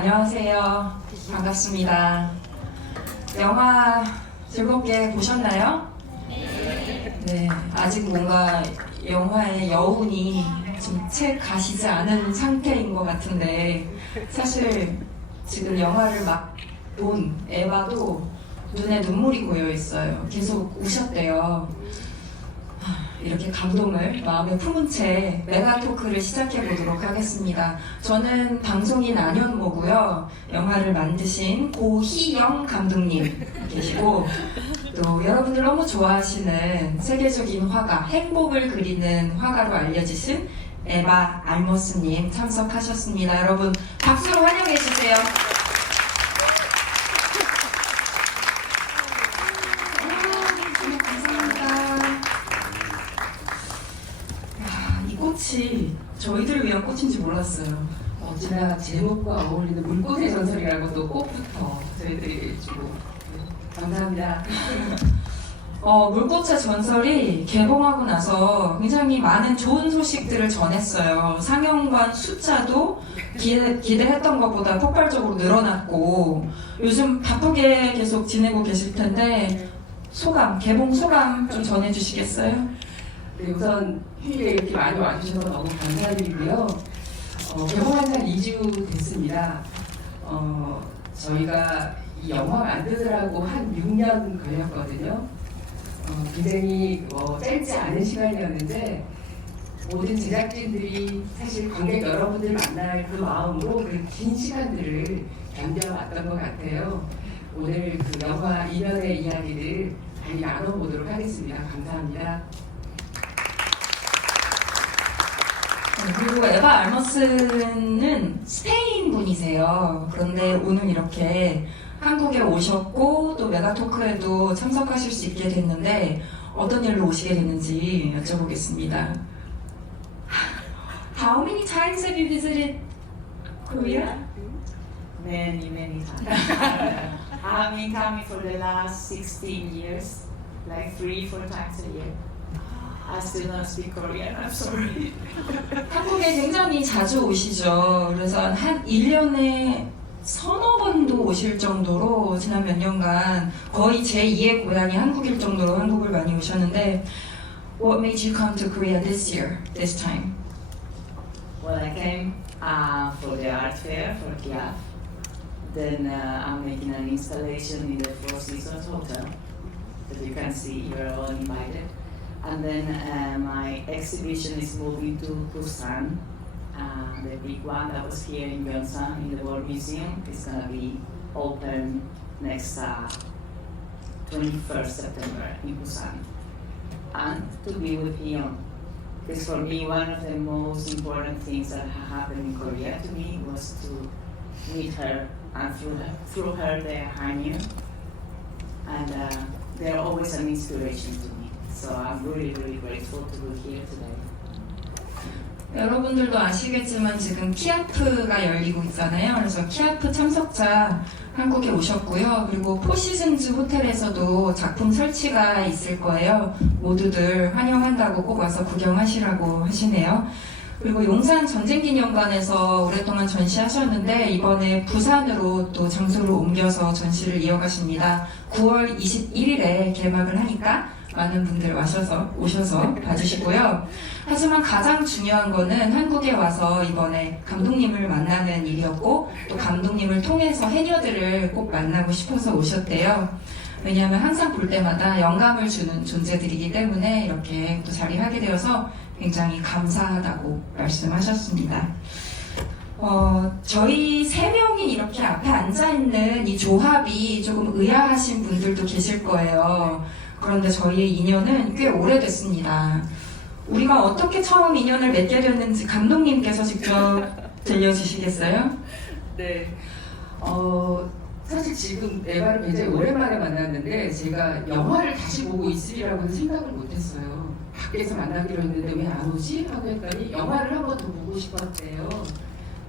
안녕하세요. 반갑습니다. 영화 즐겁게 보셨나요? 네, 아직 뭔가 영화의 여운이 좀 채 가시지 않은 상태인 것 같은데 사실 지금 영화를 막 본 에바도 눈에 눈물이 고여 있어요. 계속 우셨대요. 이렇게 감동을 마음에 품은 채 메가토크를 시작해 보도록 하겠습니다. 저는 방송인 안현모고요. 영화를 만드신 고희영 감독님 계시고 또 여러분들 너무 좋아하시는 세계적인 화가, 행복을 그리는 화가로 알려지신 에바 알머스님 참석하셨습니다. 여러분 박수로 환영해 주세요. 꽃이 저희들을 위한 꽃인지 몰랐어요. 어찌나 제목과 어울리는 물꽃의 전설이라고 또 꽃부터 저희들이 주고 감사합니다. 물꽃의 전설이 개봉하고 나서 굉장히 많은 좋은 소식들을 전했어요. 상영관 숫자도 기대했던 것보다 폭발적으로 늘어났고 요즘 바쁘게 계속 지내고 계실 텐데 개봉 소감 좀 전해주시겠어요? 네, 우선 휴일에 이렇게 많이 와주셔서 너무 감사드리고요. 개봉한 지 2주 됐습니다. 저희가 이 영화 만드느라고 한 6년 걸렸거든요. 굉장히 짧지 않은 시간이었는데 모든 제작진들이 사실 관객 여러분들 만날 그 마음으로 그 긴 시간들을 견뎌왔던 것 같아요. 오늘 그 영화 이면의 이야기를 많이 나눠보도록 하겠습니다. 감사합니다. 그리고 에바 알머스는 스페인 분이세요. 그런데 오늘 이렇게 한국에 오셨고 또 메가토크에도 참석하실 수 있게 됐는데 어떤 일로 오시게 됐는지 여쭤보겠습니다. How many times have you visited Korea? Many times. I've been coming for the last 16 years, like 3-4 times a year. I still don't speak Korean, I'm sorry. 한국에 굉장히 자주 오시죠. 그래서 한 1년에 서너 번도 오실 정도로 지난 몇 년간 거의 제2의 고향이 한국일 정도로 한국을 많이 오셨는데 What made you come to Korea this year, this time? Well, I came for the art fair for KIAF. Then I'm making an installation in the Four Seasons Hotel. As you can see, you're all invited. And then my exhibition is moving to Busan. The big one that was here in Gyeongsang in the World Museum is going to be open next 21st September in Busan. And to be with Hyun. Because for me, one of the most important things that happened in Korea to me was to meet her and through her the Hanyun. And they're always an inspiration to me. So I'm really grateful to be here today. 여러분들도 아시겠지만 지금 키아프가 열리고 있잖아요. 그래서 키아프 참석자 한국에 오셨고요. 그리고 포시즌즈 호텔에서도 작품 설치가 있을 거예요. 모두들 환영한다고 꼭 와서 구경하시라고 하시네요. 그리고 용산 전쟁기념관에서 오랫동안 전시하셨는데 이번에 부산으로 또 장소를 옮겨서 전시를 이어가십니다. 9월 21일에 개막을 하니까 많은 분들 오셔서 봐주시고요. 하지만 가장 중요한 거는 한국에 와서 이번에 감독님을 만나는 일이었고 또 감독님을 통해서 해녀들을 꼭 만나고 싶어서 오셨대요. 왜냐하면 항상 볼 때마다 영감을 주는 존재들이기 때문에 이렇게 또 자리하게 되어서 굉장히 감사하다고 말씀하셨습니다. 저희 세 명이 이렇게 앞에 앉아있는 이 조합이 조금 의아하신 분들도 계실 거예요. 그런데 저희의 인연은 꽤 오래됐습니다. 우리가 어떻게 처음 인연을 맺게 됐는지 감독님께서 직접 들려주시겠어요? 네. 사실 지금 에바를 굉장히 오랜만에 만났는데 제가 영화를 다시 보고 있으리라고는 생각을 못했어요. 밖에서 만나기로 했는데 왜 안 오지? 하고 했더니 영화를 한 번 더 보고 싶었대요.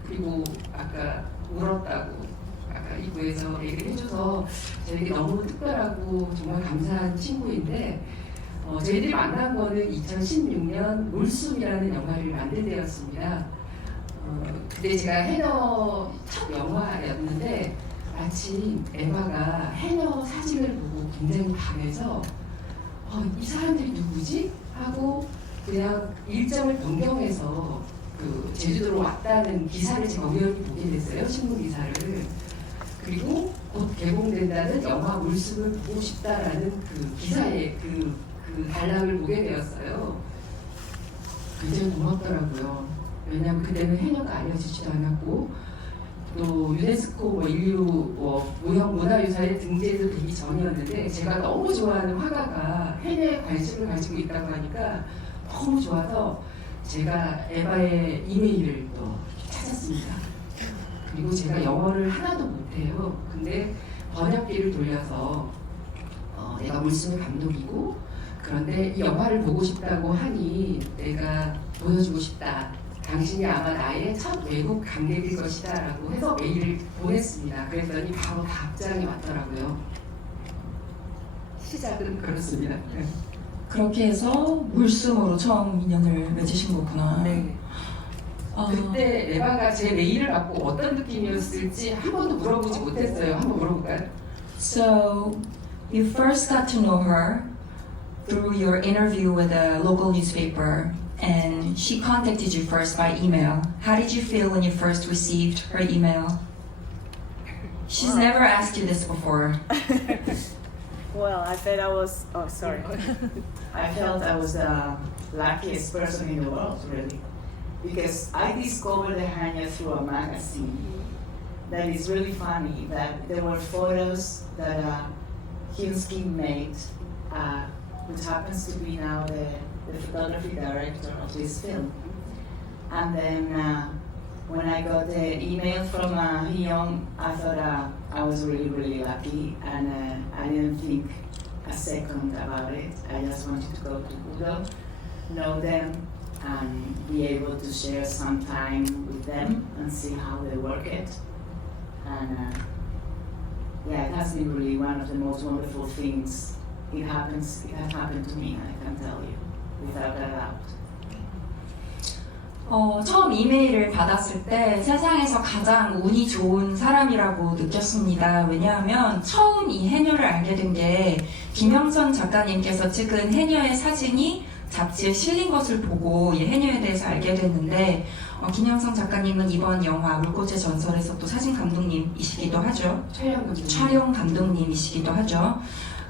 그리고 아까 울었다고 아까 입구에서 얘기를 해줘서 저에게 너무 특별하고 정말 감사한 친구인데 저희들이 만난 거는 2016년 물숨이라는 영화를 만들 때였습니다. 근데 제가 해녀 첫 영화였는데 마침 에바가 해녀 사진을 보고 굉장히 반해서 이 사람들이 누구지? 하고 그냥 일정을 변경해서 그 제주도로 왔다는 기사를 제가 우연히 보게 됐어요. 신문 기사를. 그리고 곧 개봉된다는 영화 물숲을 보고 싶다라는 그 기사의 그 단락을 보게 되었어요. 굉장히 고맙더라고요. 왜냐하면 그때는 해녀가 알려지지도 않았고 또 유네스코 인류 무형 문화유산에 등재도 되기 전이었는데 제가 너무 좋아하는 화가가 해녀에 관심을 가지고 있다고 하니까 너무 좋아서 제가 에바의 이메일을 또 찾았습니다. 그리고 제가 영어를 하나도 못해요. 근데 번역기를 돌려서 내가 물숨의 감독이고 그런데 이 영화를 보고 싶다고 하니 내가 보여주고 싶다. 당신이 아마 나의 첫 외국 관객일 것이다 라고 해서 메일을 보냈습니다. 그랬더니 바로 답장이 왔더라고요. 시작은 그렇습니다. 그렇게 해서 물숨으로 처음 인연을 맺으신 거구나. 네. 그때 에바가 제 메일을 받고 어떤 느낌이었을지 한 번도 물어보지 못했어요. 한번 물어볼까요? So you first got to know her through your interview with a local newspaper, and she contacted you first by email. How did you feel when you first received her email? She's never asked you this before. Well, I felt I was. Oh, sorry. I felt I was the luckiest person in the world, really, because I discovered the Hanya through a magazine. That is really funny. That there were photos that Hinsky made, which happens to be now the photography director of this film. And then when I got the email from Hyun, I thought I was really, really lucky, and I didn't think a second about it. I just wanted to go to Udo, know them, and be able to share some time with them and see how they work it. And yeah, it has been really one of the most wonderful things. It has happened to me, I can tell you, without a doubt. 처음 이메일을 받았을 때 세상에서 가장 운이 좋은 사람이라고 느꼈습니다. 왜냐하면 처음 이 해녀를 알게 된 게 김영선 작가님께서 찍은 해녀의 사진이 잡지에 실린 것을 보고 이 해녀에 대해서 알게 됐는데 김영선 작가님은 이번 영화 물꽃의 전설에서 또 사진 감독님이시기도 하죠. 촬영 감독님이시기도 하죠.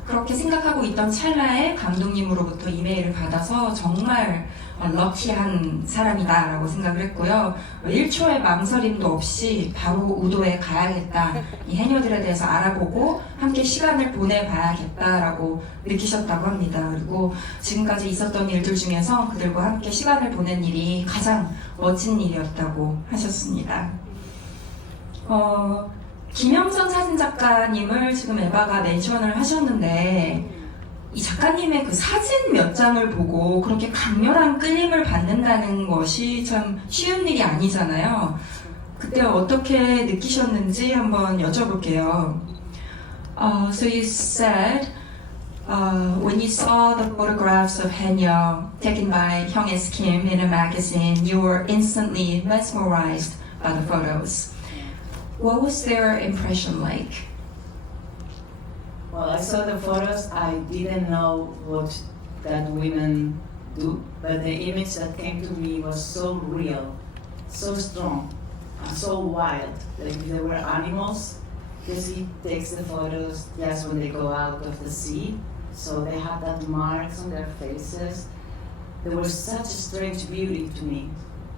그렇게 생각하고 있던 찰나에 감독님으로부터 이메일을 받아서 정말 럭키한 사람이다라고 생각을 했고요. 1초의 망설임도 없이 바로 우도에 가야겠다. 이 해녀들에 대해서 알아보고 함께 시간을 보내봐야겠다라고 느끼셨다고 합니다. 그리고 지금까지 있었던 일들 중에서 그들과 함께 시간을 보낸 일이 가장 멋진 일이었다고 하셨습니다. 김영선 사진작가님을 지금 에바가 멘션을 하셨는데 이 작가님의 그 사진 몇 장을 보고 그렇게 강렬한 끌림을 받는다는 것이 참 쉬운 일이 아니잖아요. 그때 어떻게 느끼셨는지 한번 여쭤볼게요. So you said when you saw the photographs of Haenyeo taken by Hyung S. Kim in a magazine, you were instantly mesmerized by the photos. What was their impression like? Well, I saw the photos. I didn't know what that women do, but the image that came to me was so real, so strong, and so wild. Like if there were animals, because he takes the photos just when they go out of the sea, so they have that marks on their faces. There was such a strange beauty to me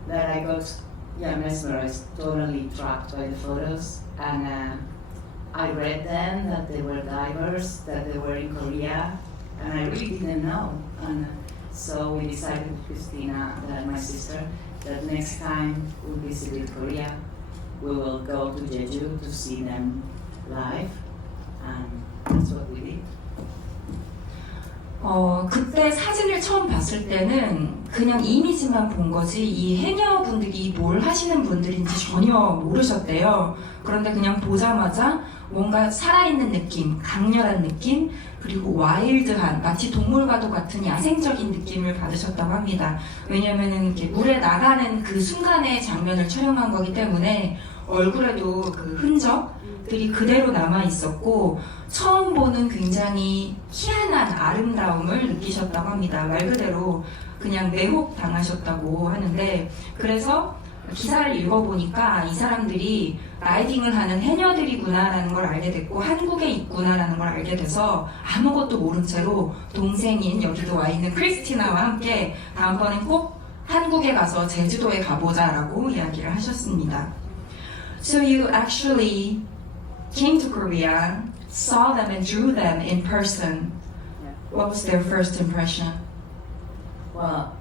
that I got mesmerized, totally trapped by the photos, and I read then that they were divers, that they were in Korea, and I really didn't know. And so we decided with Christina, my sister, that next time we visited Korea, we will go to Jeju to see them live, and that's what we did. 그때 사진을 처음 봤을 때는 그냥 이미지만 본 거지 이 해녀분들이 뭘 하시는 분들인지 전혀 모르셨대요. 그런데 그냥 보자마자 뭔가 살아있는 느낌, 강렬한 느낌, 그리고 와일드한, 마치 동물과도 같은 야생적인 느낌을 받으셨다고 합니다. 왜냐면은 이렇게 물에 나가는 그 순간의 장면을 촬영한 거기 때문에 얼굴에도 그 흔적들이 그대로 남아 있었고, 처음 보는 굉장히 희한한 아름다움을 느끼셨다고 합니다. 말 그대로 그냥 매혹 당하셨다고 하는데, 그래서 기사를 읽어보니까 이 사람들이 라이딩을 하는 해녀들이구나라는 걸 알게 됐고 한국에 있구나라는 걸 알게 돼서 아무것도 모른 채로 동생인 여기도 와 있는 크리스티나와 함께 다음번엔 꼭 한국에 가서 제주도에 가보자라고 이야기를 하셨습니다. So you actually came to Korea, saw them and drew them in person. What was their first impression? Well,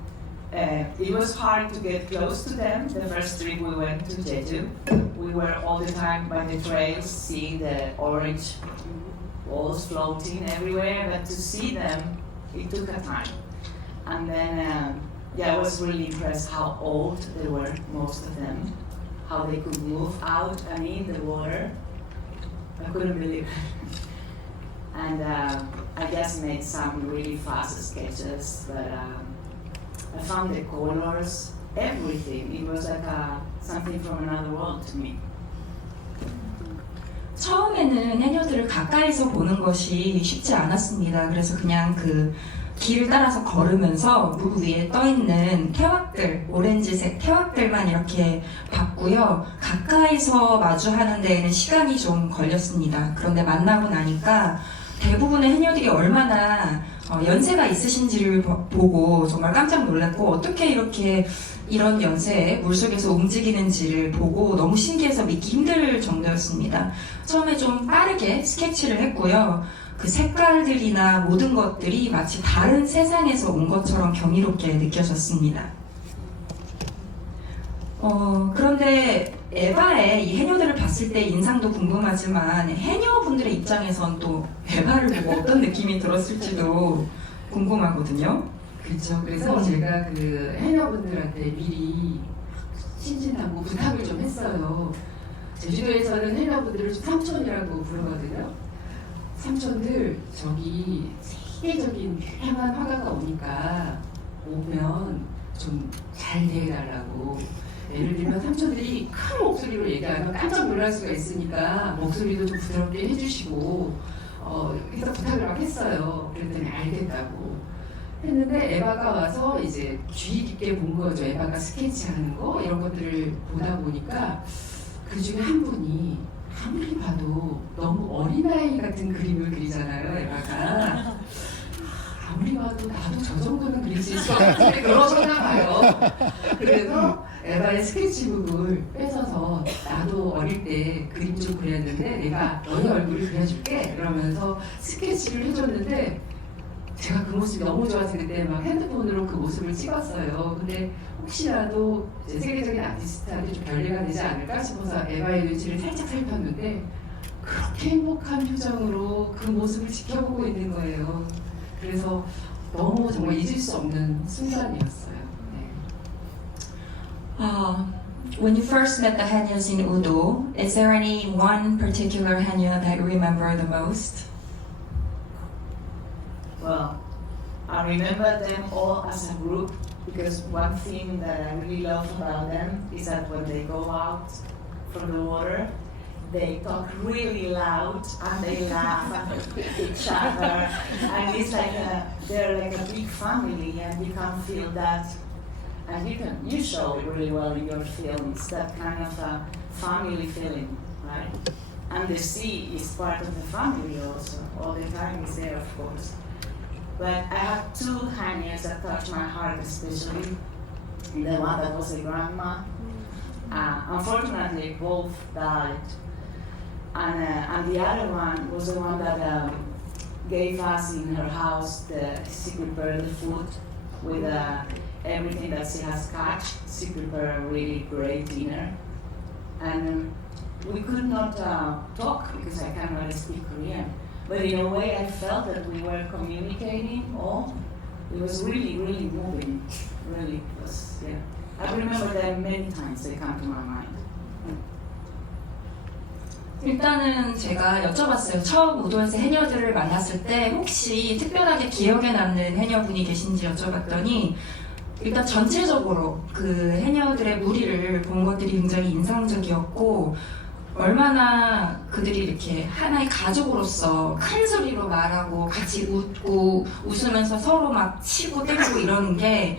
it was hard to get close to them. The first trip we went to Jeju, we were all the time by the trails, seeing the orange walls floating everywhere. But to see them, it took a time. And then, I was really impressed how old they were, most of them, how they could move out and in the water. I couldn't believe it. And I just made some really fast sketches, but I found the colors, everything. It was like something from another world to me. 처음에는 해녀들을 가까이서 보는 것이 쉽지 않았습니다. 그래서 그냥 그 길을 따라서 걸으면서 물 위에 떠있는 태왁들, 오렌지색 태왁들만 이렇게 봤고요. 가까이서 마주하는 데에는 시간이 좀 걸렸습니다. 그런데 만나고 나니까 대부분의 해녀들이 얼마나 연세가 있으신지를 보고 정말 깜짝 놀랐고, 어떻게 이렇게 이런 연세에 물속에서 움직이는지를 보고 너무 신기해서 믿기 힘들 정도였습니다. 처음에 좀 빠르게 스케치를 했고요. 그 색깔들이나 모든 것들이 마치 다른 세상에서 온 것처럼 경이롭게 느껴졌습니다. 그런데 에바의 이 해녀들을 봤을 때 인상도 궁금하지만 해녀분들의 입장에선 또 에바를 보고 어떤 느낌이 들었을지도 궁금하거든요. 그렇죠. 그래서 제가 그 해녀분들한테 미리 신진하고 부탁을 좀 했어요. 제주도에서는 해녀분들을 좀 삼촌이라고 부르거든요. 삼촌들 저기 세계적인 유명한 화가가 오면 좀 잘 대해달라고. 예를 들면 삼촌들이 큰 목소리로 얘기하면 깜짝 놀랄 수가 있으니까 목소리도 좀 부드럽게 해주시고 해서 부탁을 막 했어요. 그랬더니 알겠다고 했는데, 에바가 와서 이제 주의 깊게 본 거죠. 에바가 스케치하는 거 이런 것들을 보다 보니까 그 중에 한 분이 아무리 봐도 너무 어린아이 같은 그림을 그리잖아요, 에바가. 아무리 봐도 나도 저 정도는 그릴 수 있을 것 같은데 그러셨나 봐요. 그래서 에바의 스케치북을 뺏어서 나도 어릴 때 그림 좀 그렸는데 내가 너의 얼굴을 그려줄게 그러면서 스케치를 해줬는데, 제가 그 모습이 너무 좋아서 그때 막 핸드폰으로 그 모습을 찍었어요. 근데 혹시라도 이제 세계적인 아티스트한테 좀 별례가 되지 않을까 싶어서 에바의 눈치를 살짝 살폈는데 그렇게 행복한 표정으로 그 모습을 지켜보고 있는 거예요. 그래서 너무 정말 잊을 수 없는 순간이었어요. 네. When you first met the 해녀s in Udo, is there any one particular 해녀 that you remember the most? Well, I remember them all as a group because one thing that I really love about them is that when they go out from the water, they talk really loud and they laugh at each other, and it's like they're like a big family, and you can feel that, and you show it really well in your films, that kind of a family feeling, right? And the sea is part of the family also. All the time is there, of course. But I have two hangers that touch my heart especially. The one that was a grandma. Unfortunately, both died. And the other one was the one that gave us in her house the secret pearl food with everything that she has catch. Secret pearl, really great dinner. And we could not talk because I cannot speak Korean. But in a way, I felt that we were communicating all. It was really, really moving. Really, it was, yeah. I remember them many times, they come to my mind. 일단은 제가 여쭤봤어요. 처음 우도에서 해녀들을 만났을 때 혹시 특별하게 기억에 남는 해녀분이 계신지 여쭤봤더니 일단 전체적으로 그 해녀들의 무리를 본 것들이 굉장히 인상적이었고 얼마나 그들이 이렇게 하나의 가족으로서 큰 소리로 말하고 같이 웃고 웃으면서 서로 막 치고 때리고 이러는 게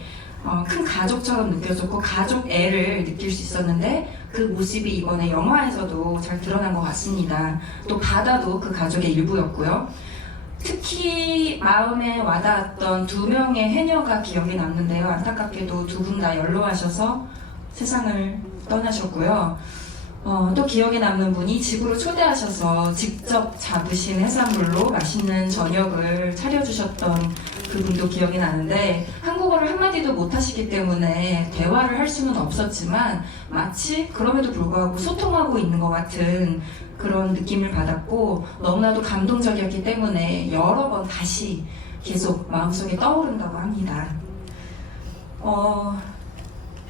큰 가족처럼 느껴졌고 가족 애를 느낄 수 있었는데 그 모습이 이번에 영화에서도 잘 드러난 것 같습니다. 또 바다도 그 가족의 일부였고요. 특히 마음에 와닿았던 2명의 해녀가 기억에 남는데요. 안타깝게도 2분 다 연로하셔서 세상을 떠나셨고요. 또 기억에 남는 분이 집으로 초대하셔서 직접 잡으신 해산물로 맛있는 저녁을 차려주셨던 그분도 기억이 나는데 한국어를 한마디도 못하시기 때문에 대화를 할 수는 없었지만 마치 그럼에도 불구하고 소통하고 있는 것 같은 그런 느낌을 받았고 너무나도 감동적이었기 때문에 여러 번 다시 계속 마음속에 떠오른다고 합니다.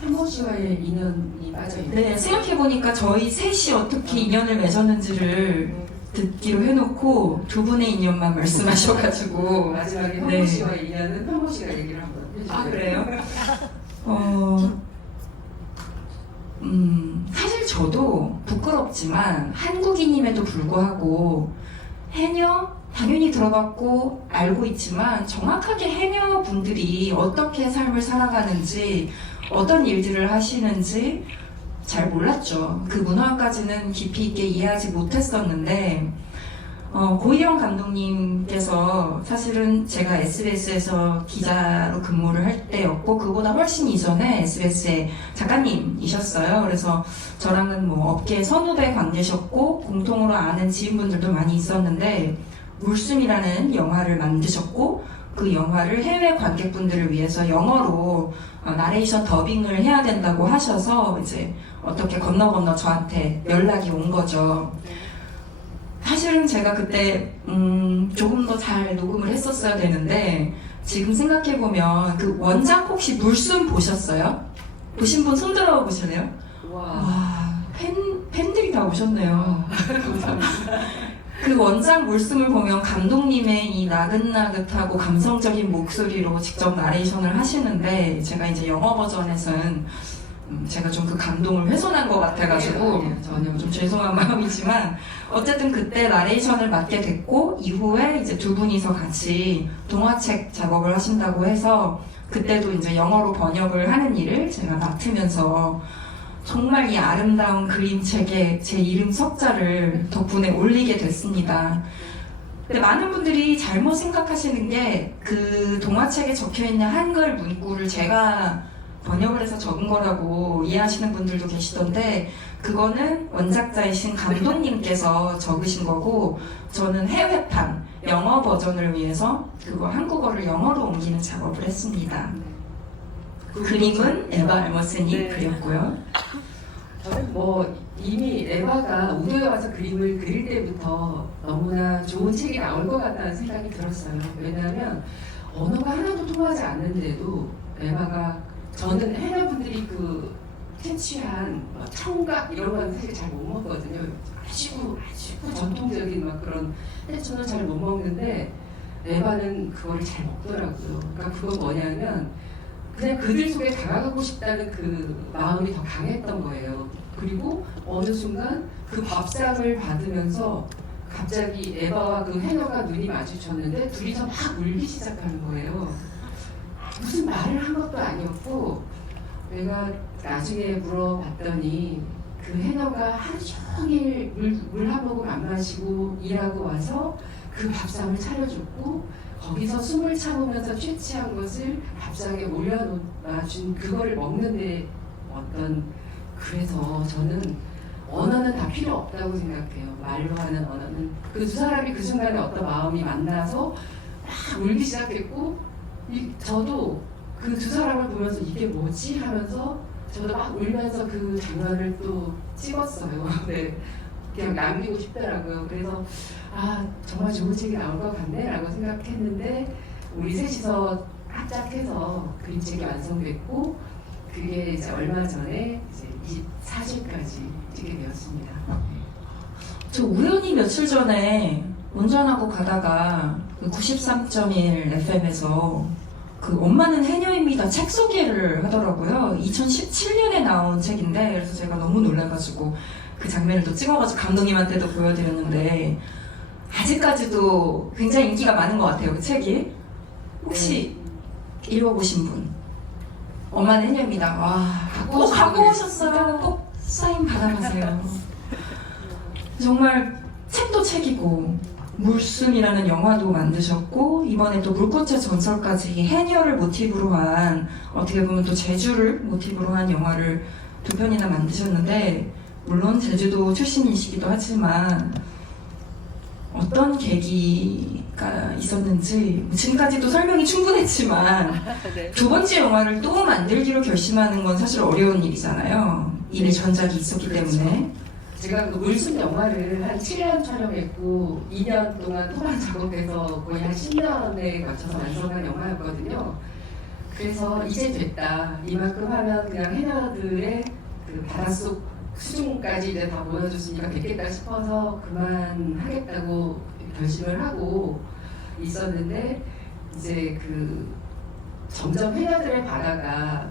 현모 씨와의 인연이 빠져있는. 네, 생각해보니까 저희 셋이 어떻게 인연을 맺었는지를 듣기로 해놓고 2분의 인연만 말씀하셔가지고 마지막에 현모 네. 씨와의 인연은 현모 씨가 얘기를 한번 해주세요. 아 그래요? 사실 저도 부끄럽지만 한국인임에도 불구하고 해녀 당연히 들어봤고 알고 있지만 정확하게 해녀분들이 어떻게 삶을 살아가는지 어떤 일들을 하시는지 잘 몰랐죠. 그 문화까지는 깊이 있게 이해하지 못했었는데 고희영 감독님께서 사실은 제가 SBS에서 기자로 근무를 할 때였고 그보다 훨씬 이전에 SBS의 작가님이셨어요. 그래서 저랑은 뭐 업계 선후배 관계셨고 공통으로 아는 지인분들도 많이 있었는데 물숨이라는 영화를 만드셨고 그 영화를 해외 관객분들을 위해서 영어로 나레이션 더빙을 해야 된다고 하셔서 이제 어떻게 건너 저한테 연락이 온 거죠. 사실은 제가 그때 조금 더 잘 녹음을 했었어야 되는데 지금 생각해보면 그 원작 혹시 물숨 보셨어요? 보신 분 손 들어 보실래요? 와, 팬들이 다 오셨네요. 그 원작 물숨을 보면 감독님의 이 나긋나긋하고 감성적인 목소리로 직접 나레이션을 하시는데 제가 이제 영어 버전에서는 제가 좀 그 감동을 훼손한 것 같아가지고 전혀 좀 죄송한 마음이지만 어쨌든 그때 나레이션을 맡게 됐고 이후에 이제 2분이서 같이 동화책 작업을 하신다고 해서 그때도 이제 영어로 번역을 하는 일을 제가 맡으면서 정말 이 아름다운 그림책에 제 이름 석자를 덕분에 올리게 됐습니다. 근데 많은 분들이 잘못 생각하시는 게 그 동화책에 적혀있는 한글 문구를 제가 번역을 해서 적은 거라고 이해하시는 분들도 계시던데 그거는 원작자이신 감독님께서 적으신 거고 저는 해외판 영어 버전을 위해서 그거 한국어를 영어로 옮기는 작업을 했습니다. 그림은 에바 알머슨이 그렸고요. 저는 뭐 이미 에바가 우도에 와서 그림을 그릴 때부터 너무나 좋은 책이 나올 것 같다는 생각이 들었어요. 왜냐하면 언어가 하나도 통하지 않는데도 에바가 저는 해녀분들이 그 캐치한 청각 이런 건 사실 잘 못 먹거든요. 아주 전통적인 막 그런 해초는 잘 못 먹는데 에바는 그거를 잘 먹더라고요. 그러니까 그건 뭐냐면 그냥 그들 속에 다가가고 싶다는 그 마음이 더 강했던 거예요. 그리고 어느 순간 그 밥상을 받으면서 갑자기 에바와 그 해녀가 눈이 마주쳤는데 둘이서 막 울기 시작하는 거예요. 무슨 말을 한 것도 아니었고 내가 나중에 물어봤더니 그 해녀가 하루 종일 물 한 모금 안 마시고 일하고 와서 그 밥상을 차려줬고 거기서 숨을 참으면서 취취한 것을 밥상에 올려놔준 그거를 먹는데 그래서 저는 언어는 다 필요 없다고 생각해요. 말로 하는 언어는 그 2사람이 그 순간에 어떤 마음이 만나서 막 울기 시작했고 저도 그 2사람을 보면서 이게 뭐지 하면서 저도 막 울면서 그 장면을 또 찍었어요. 네, 그냥 남기고 싶더라고요. 그래서 정말 좋은 책이 나올 것 같네 라고 생각했는데 우리 셋이서 합작해서 그림책이 완성됐고 그게 이제 얼마 전에 이제 24주까지 찍게 되었습니다. 저 우연히 며칠 전에 운전하고 가다가 그 93.1 FM에서 그 엄마는 해녀입니다 책 소개를 하더라고요. 2017년에 나온 책인데 그래서 제가 너무 놀라가지고 그 장면을 또 찍어가지고 감독님한테도 보여드렸는데 아직까지도 굉장히 인기가 많은 것 같아요. 그 책이 혹시 읽어보신 분? 엄마는 해녀입니다. 와, 꼭 갖고 오셨어요. 꼭 사인 받아가세요. 정말 책도 책이고 물순이라는 영화도 만드셨고 이번에 또 물꽃의 전설까지 해녀를 모티브로 한 어떻게 보면 또 제주를 모티브로 한 영화를 2편이나 만드셨는데 물론 제주도 출신이시기도 하지만 어떤 계기가 있었는지 지금까지도 설명이 충분했지만 네. 두 번째 영화를 또 만들기로 결심하는 건 사실 어려운 일이잖아요. 이미 전작이 있었기 때문에. 제가 그 물순 영화를 한 7년 촬영했고 2년 동안 토반 작업해서 거의 한 10년에 걸쳐서 완성한 영화였거든요. 그래서 이제 됐다. 이만큼 하면 그냥 해녀들의 그 바닷속 수중까지 이제 다 보여줬으니까 됐겠다 싶어서 그만하겠다고 결심을 하고 있었는데 이제 그 점점 해녀들의 바다가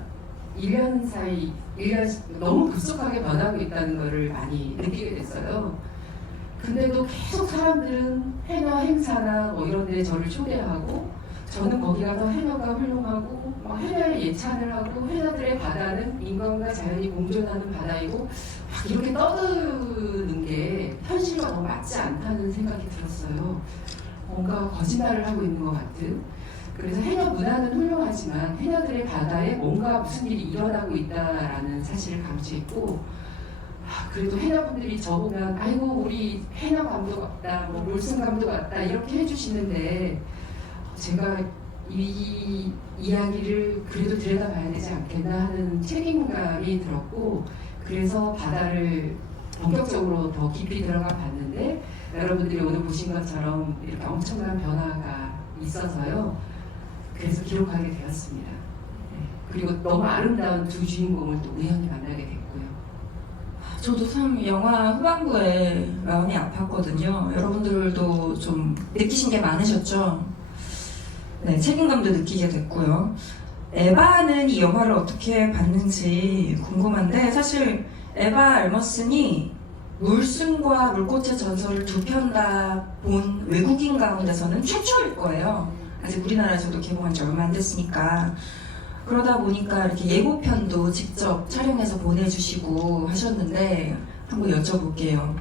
1년 사이 1년 너무 급속하게 변하고 있다는 것을 많이 느끼게 됐어요. 근데도 계속 사람들은 해녀 행사나 뭐 이런 데 저를 초대하고 저는 거기 가서 해녀가 훌륭하고 막 해녀의 예찬을 하고 해녀들의 바다는 인간과 자연이 공존하는 바다이고 막 이렇게 떠드는 게 현실과 너무 맞지 않다는 생각이 들었어요. 뭔가 거짓말을 하고 있는 것 같은. 그래서 해녀 문화는 훌륭하지만 해녀들의 바다에 뭔가 무슨 일이 일어나고 있다라는 사실을 감지했고 그래도 해녀분들이 저보면 아이고 우리 해녀 감독 같다 뭐 물순 감독 같다 이렇게 해주시는데 제가 이 이야기를 그래도 들여다봐야 되지 않겠나 하는 책임감이 들었고 그래서 바다를 본격적으로 더 깊이 들어가 봤는데 여러분들이 오늘 보신 것처럼 이렇게 엄청난 변화가 있어서요. 그래서 기록하게 되었습니다. 네. 그리고 너무 아름다운 두 주인공을 또 우연히 만나게 됐고요. 저도 참 영화 후반부에 마음이 아팠거든요. 여러분들도 좀 느끼신 게 많으셨죠? 네, 책임감도 느끼게 됐고요. 에바는 이 영화를 어떻게 봤는지 궁금한데 사실 에바 알머슨이 물순과 물꽃의 전설을 2편 다 본 외국인 가운데서는 최초일 거예요. 아직 우리나라에서도 개봉한 지 얼마 안 됐으니까. 그러다 보니까 이렇게 예고편도 직접 촬영해서 보내주시고 하셨는데 한번 여쭤볼게요.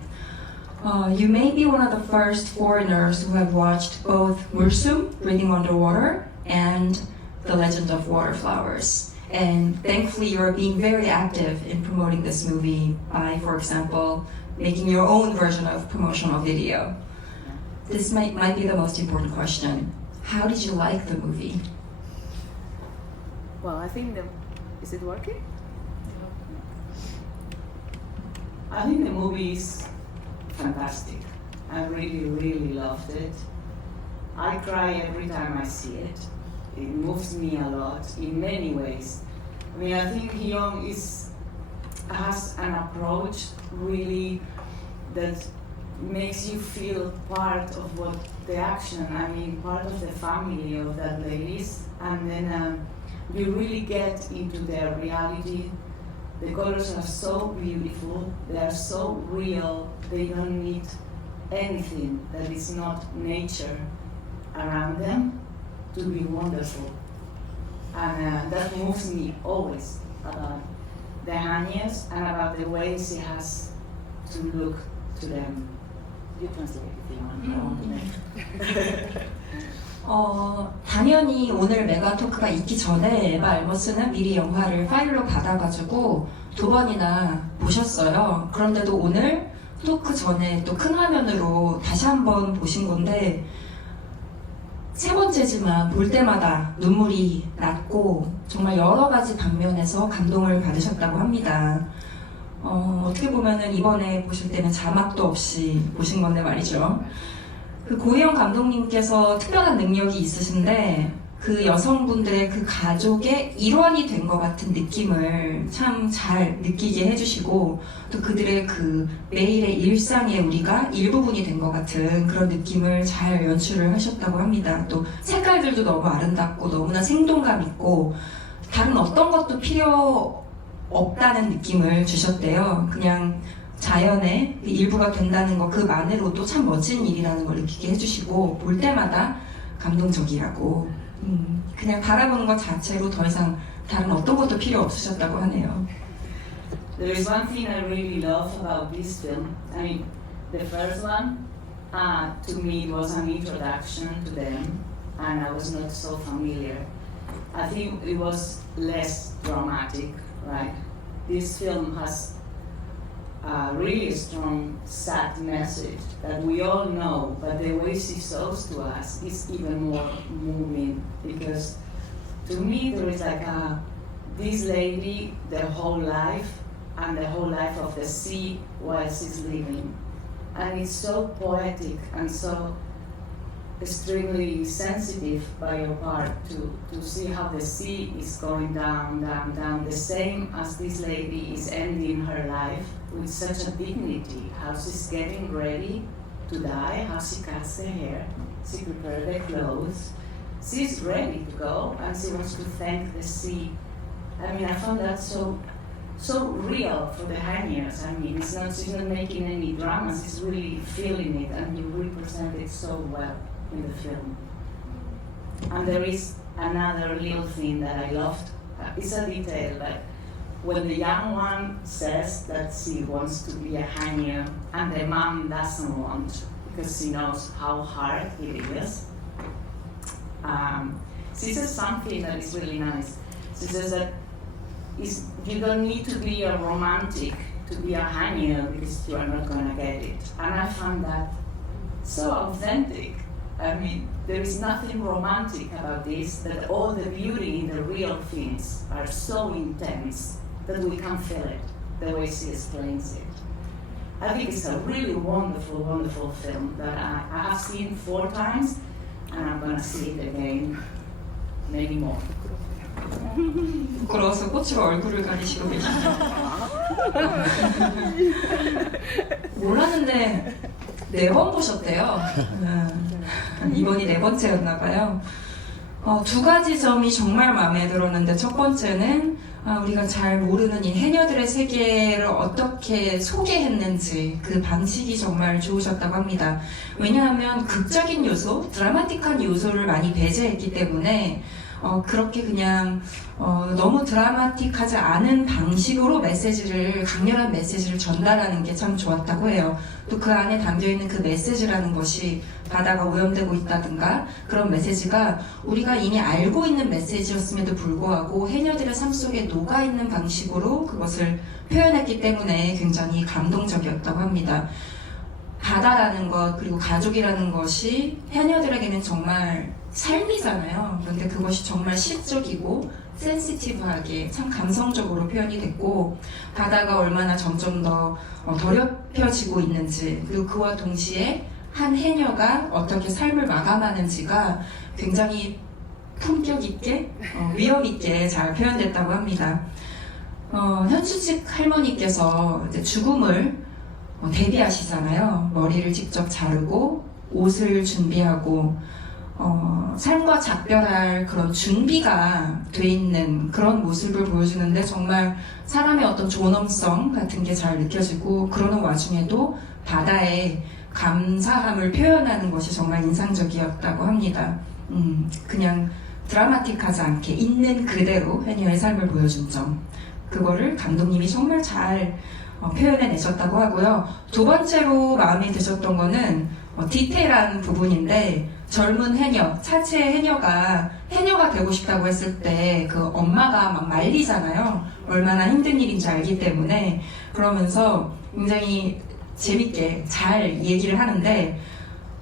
You may be one of the first foreigners who have watched both 물숨, Breathing Underwater, and The Legend of Water Flowers. And thankfully you are being very active in promoting this movie by, for example, making your own version of promotional video. This might be the most important question. How did you like the movie? Well, I think is it working? I think the movie is fantastic. I really, really loved it. I cry every time I see it. It moves me a lot in many ways. I mean, I think Hyun has an approach really that makes you feel part of what the action, I mean, part of the family of that ladies, and then you really get into their reality. The colors are so beautiful, they are so real, they don't need anything that is not nature around them to be wonderful. And that moves me always about the Hanyas and about the ways he has to look to them. You translate if you want. 당연히 오늘 메가토크가 있기 전에 에바 알머스는 미리 영화를 파일로 받아가지고 2번이나 보셨어요. 그런데도 오늘 토크 전에 또 큰 화면으로 다시 한번 보신 건데 3번째지만 볼 때마다 눈물이 났고 정말 여러 가지 방면에서 감동을 받으셨다고 합니다. 어떻게 보면은 이번에 보실 때는 자막도 없이 보신 건데 말이죠. 그 고희영 감독님께서 특별한 능력이 있으신데 그 여성분들의 그 가족의 일원이 된 것 같은 느낌을 참 잘 느끼게 해주시고 또 그들의 그 매일의 일상에 우리가 일부분이 된 것 같은 그런 느낌을 잘 연출을 하셨다고 합니다. 또 색깔들도 너무 아름답고 너무나 생동감 있고 다른 어떤 것도 필요 없다는 느낌을 주셨대요. 그냥 자연의 그 일부가 된다는 것 그만으로도 참 멋진 일이라는 걸 느끼게 해주시고 볼 때마다 감동적이라고 그냥 바라보는 것 자체로 더 이상 다른 어떤 것도 필요 없으셨다고 하네요. There is one thing I really love about this film. I mean, the first one, to me, it was an introduction to them, and I was not so familiar. I think it was less dramatic, right? This film has a really strong, sad message that we all know, but the way she shows to us is even more moving because to me there is like this lady, their whole life and the whole life of the sea while she's living. And it's so poetic and so extremely sensitive by your part to see how the sea is going down, down, down, the same as this lady is ending her life with such a dignity, how she's getting ready to die, how she cuts her hair, she prepares the clothes, she's ready to go and she wants to thank the sea. I mean, I found that so real for the Haniers. I mean, she's not making any drama, she's really feeling it and you represent it so well in the film. And there is another little thing that I loved. It's a detail that when the young one says that she wants to be a Hanier and the mom doesn't want because she knows how hard it is, she says something that is really nice. She says that you don't need to be a romantic to be a Hanier because you are not going to get it. And I found that so authentic. I mean, there is nothing romantic about this, that all the beauty in the real things are so intense that we can feel it, the way she explains it. I think it's a really wonderful, wonderful film that I have seen 4 times, and I'm going to see it again many more. 부끄러워서 꽃으로 얼굴을 가리시고 계십니다. 몰랐는데 4번 보셨대요. 이번이 4번째였나 봐요. 2가지 점이 정말 마음에 들었는데 첫 번째는 우리가 잘 모르는 이 해녀들의 세계를 어떻게 소개했는지 그 방식이 정말 좋으셨다고 합니다. 왜냐하면 극적인 요소, 드라마틱한 요소를 많이 배제했기 때문에 그렇게 그냥 너무 드라마틱하지 않은 방식으로 메시지를, 강렬한 메시지를 전달하는 게 참 좋았다고 해요. 또 그 안에 담겨있는 그 메시지라는 것이 바다가 오염되고 있다든가 그런 메시지가 우리가 이미 알고 있는 메시지였음에도 불구하고 해녀들의 삶 속에 녹아있는 방식으로 그것을 표현했기 때문에 굉장히 감동적이었다고 합니다. 바다라는 것 그리고 가족이라는 것이 해녀들에게는 정말 삶이잖아요. 그런데 그것이 정말 시적이고 센시티브하게 참 감성적으로 표현이 됐고 바다가 얼마나 점점 더 더럽혀지고 있는지 그리고 그와 동시에 한 해녀가 어떻게 삶을 마감하는지가 굉장히 품격 있게 위험 있게 잘 표현됐다고 합니다. 현수직 할머니께서 이제 죽음을 대비하시잖아요. 머리를 직접 자르고 옷을 준비하고 삶과 작별할 그런 준비가 돼 있는 그런 모습을 보여주는데 정말 사람의 어떤 존엄성 같은 게 잘 느껴지고 그러는 와중에도 바다의 감사함을 표현하는 것이 정말 인상적이었다고 합니다. 그냥 드라마틱하지 않게 있는 그대로 해녀의 삶을 보여준 점 그거를 감독님이 정말 잘 표현해내셨다고 하고요. 2번째로 마음에 드셨던 거는 디테일한 부분인데 젊은 해녀, 차체의 해녀가 되고 싶다고 했을 때 그 엄마가 막 말리잖아요. 얼마나 힘든 일인지 알기 때문에 그러면서 굉장히 재밌게 잘 얘기를 하는데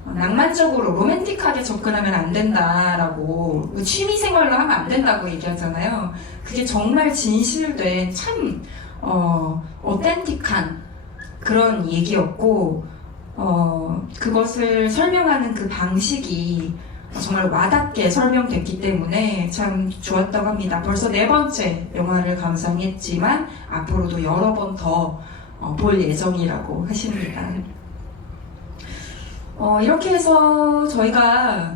낭만적으로 로맨틱하게 접근하면 안 된다라고 취미생활로 하면 안 된다고 얘기하잖아요. 그게 정말 진실된 참 어텐틱한 그런 얘기였고 그것을 설명하는 그 방식이 정말 와닿게 설명됐기 때문에 참 좋았다고 합니다. 벌써 4번째 영화를 감상했지만 앞으로도 여러 번 더 볼 예정이라고 하십니다. 이렇게 해서 저희가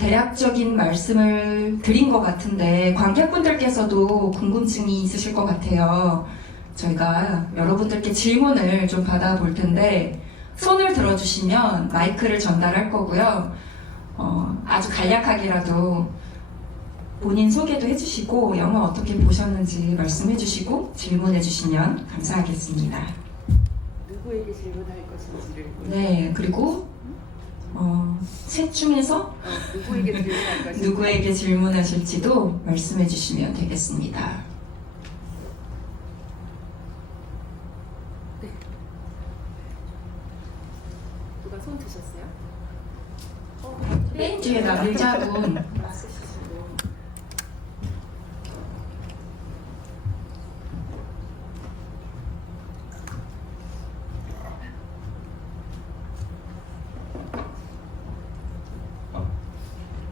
대략적인 말씀을 드린 것 같은데 관객분들께서도 궁금증이 있으실 것 같아요. 저희가 여러분들께 질문을 좀 받아볼 텐데 손을 들어주시면 마이크를 전달할 거고요. 아주 간략하게라도 본인 소개도 해주시고 영화 어떻게 보셨는지 말씀해주시고 질문해주시면 감사하겠습니다. 누구에게 질문할 것인지를. 네, 그리고 셋 중에서 누구에게 질문할 것인지. 누구에게 질문하실지도 말씀해주시면 되겠습니다. 누가 손 드셨어요? 맨 뒤에 남자분. 마스크 쓰시고.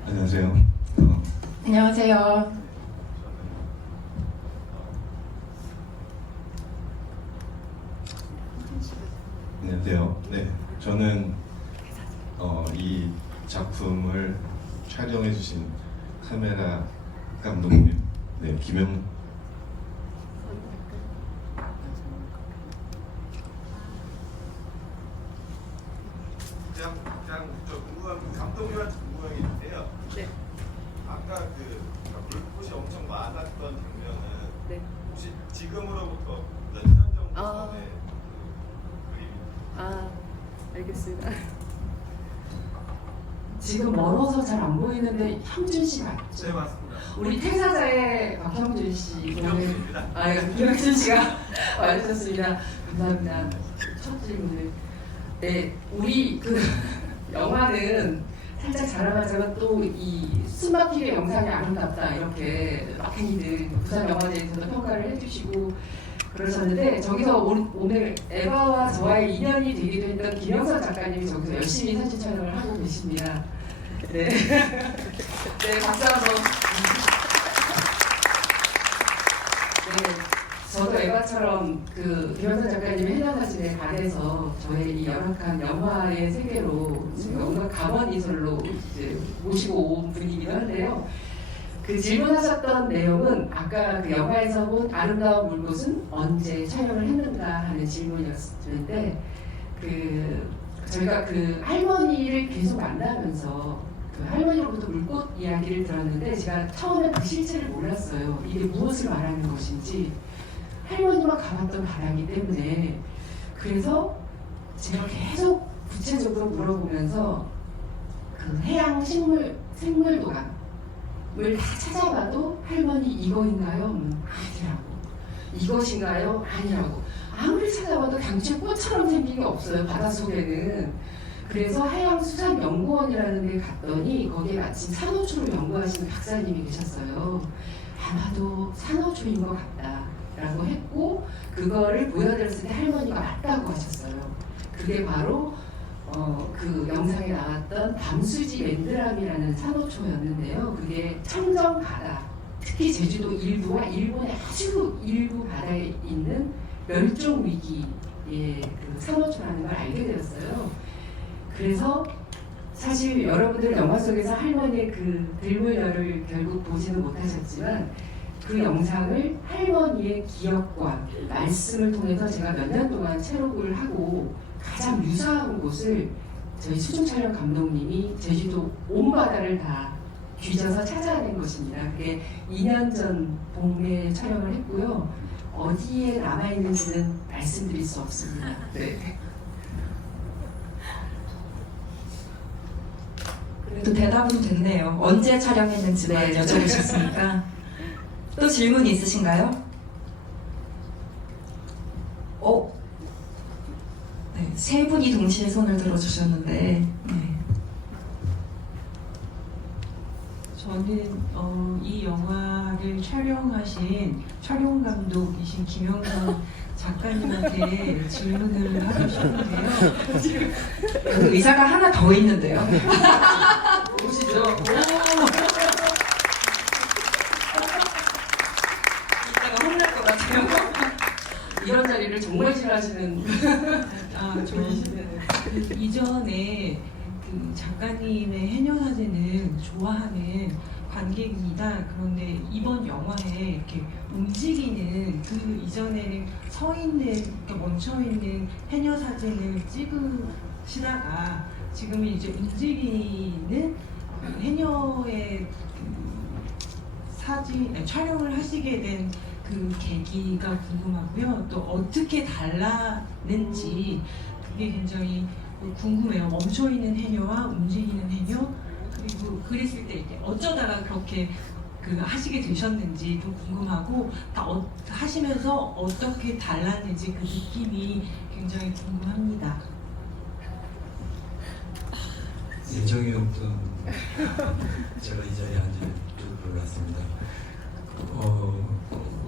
안녕하세요. 안녕하세요. 안녕하세요. 네, 저는 이 작품을 촬영해주신 카메라 감독님, 네, 김영. 그냥 저 궁금한 감독님한테 궁금한 게 있는데요. 네. 아까 그 불꽃이 엄청 많았던 장면은 네. 혹시 지금으로부터 몇 년 정도 아. 전에 그 그림이? 아, 알겠습니다. 지금 멀어서 잘 안 보이는데 형준 씨 맞죠? 네 맞습니다. 우리 퇴사자의 박형준 씨. 김영준입니다. 김영준 씨가 와주셨습니다. 감사합니다. 첫 질문을. 네, 우리 그 영화는 살짝 자랑하자면 또 이 숨막히게 영상이 아름답다 이렇게 많이들 부산 영화제에서도 평가를 해주시고 그러셨는데 저기서 오늘 에바와 저와의 인연이 되기도 했던 김영선 작가님이 저기서 열심히 사진 촬영을 하고 계십니다. 네, 네 박수 한번. 네, 저도 에바처럼 그 김영선 작가님의 해당 사진에 반해서 저의 이 열악한 영화의 세계로 제가 온갖 감언이설로 이제 모시고 온 분이기도 한데요. 그 질문하셨던 내용은 아까 그 영화에서 본 아름다운 물꽃은 언제 촬영을 했는가 하는 질문이었는데 그 저희가 그 할머니를 계속 만나면서 그 할머니로부터 물꽃 이야기를 들었는데 제가 처음에 그 실체를 몰랐어요. 이게 무엇을 말하는 것인지. 할머니만 가봤던 바다이기 때문에 그래서 제가 계속 구체적으로 물어보면서 그 해양 생물도감을 다 찾아봐도 할머니 이거인가요? 아니라고. 이것인가요? 아니라고. 아무리 찾아봐도 강추 꽃처럼 생긴 게 없어요. 바닷속에는. 그래서 해양수산연구원이라는 데 갔더니 거기에 마침 산호초를 연구하시는 박사님이 계셨어요. 아마도 산호초인 것 같다 라고 했고 그거를 보여드렸을 때 할머니가 맞다고 하셨어요. 그게 바로 그 영상에 나왔던 밤수지 맨드람이라는 산호초였는데요. 그게 청정 바다, 특히 제주도 일부와 일본의 아주 일부 바다에 있는 멸종 위기의 그 산호초라는 걸 알게 되었어요. 그래서 사실 여러분들 영화 속에서 할머니의 그 들물열을 결국 보지는 못하셨지만 그 영상을 할머니의 기억과 말씀을 통해서 제가 몇 년 동안 체록을 하고 가장 유사한 곳을 저희 수중 촬영 감독님이 제주도 온 바다를 다 뒤져서 찾아낸 것입니다. 그게 2년 전 봄에 촬영을 했고요. 어디에 남아있는지는 말씀드릴 수 없습니다. 네. 그래도 대답은 됐네요. 언제 촬영했는지만 네. 여쭤보셨으니까. 또 질문 있으신가요? 네, 세 분이 동시에 손을 들어주셨는데 네. 저는 이 영화를 촬영하신 촬영 감독이신 김영선 작가님한테 질문을 하고 싶은데요. 여기 의사가 하나 더 있는데요. 보시죠. 이따가 혼날 것 같아요. 이런 자리를 정말 싫어하시는. 저는 이전에 그 작가님의 해녀 사진을 좋아하는 관객입니다. 그런데 이번 영화에 이렇게 움직이는 그 이전에는 서 있는, 그러니까 멈춰 있는 해녀 사진을 찍으시다가 지금은 이제 움직이는 해녀의 그 사진 촬영을 하시게 된 그 계기가 궁금하고요. 또 어떻게 달랐는지 그게 굉장히 궁금해요. 멈춰 있는 해녀와 움직이는 해녀, 그리고 그랬을 때 이제 어쩌다가 그렇게 그 하시게 되셨는지 좀 궁금하고, 하시면서 어떻게 달랐는지 그 느낌이 굉장히 궁금합니다. 예정이 없던 제가 이 자리에 앉을 줄 몰랐습니다.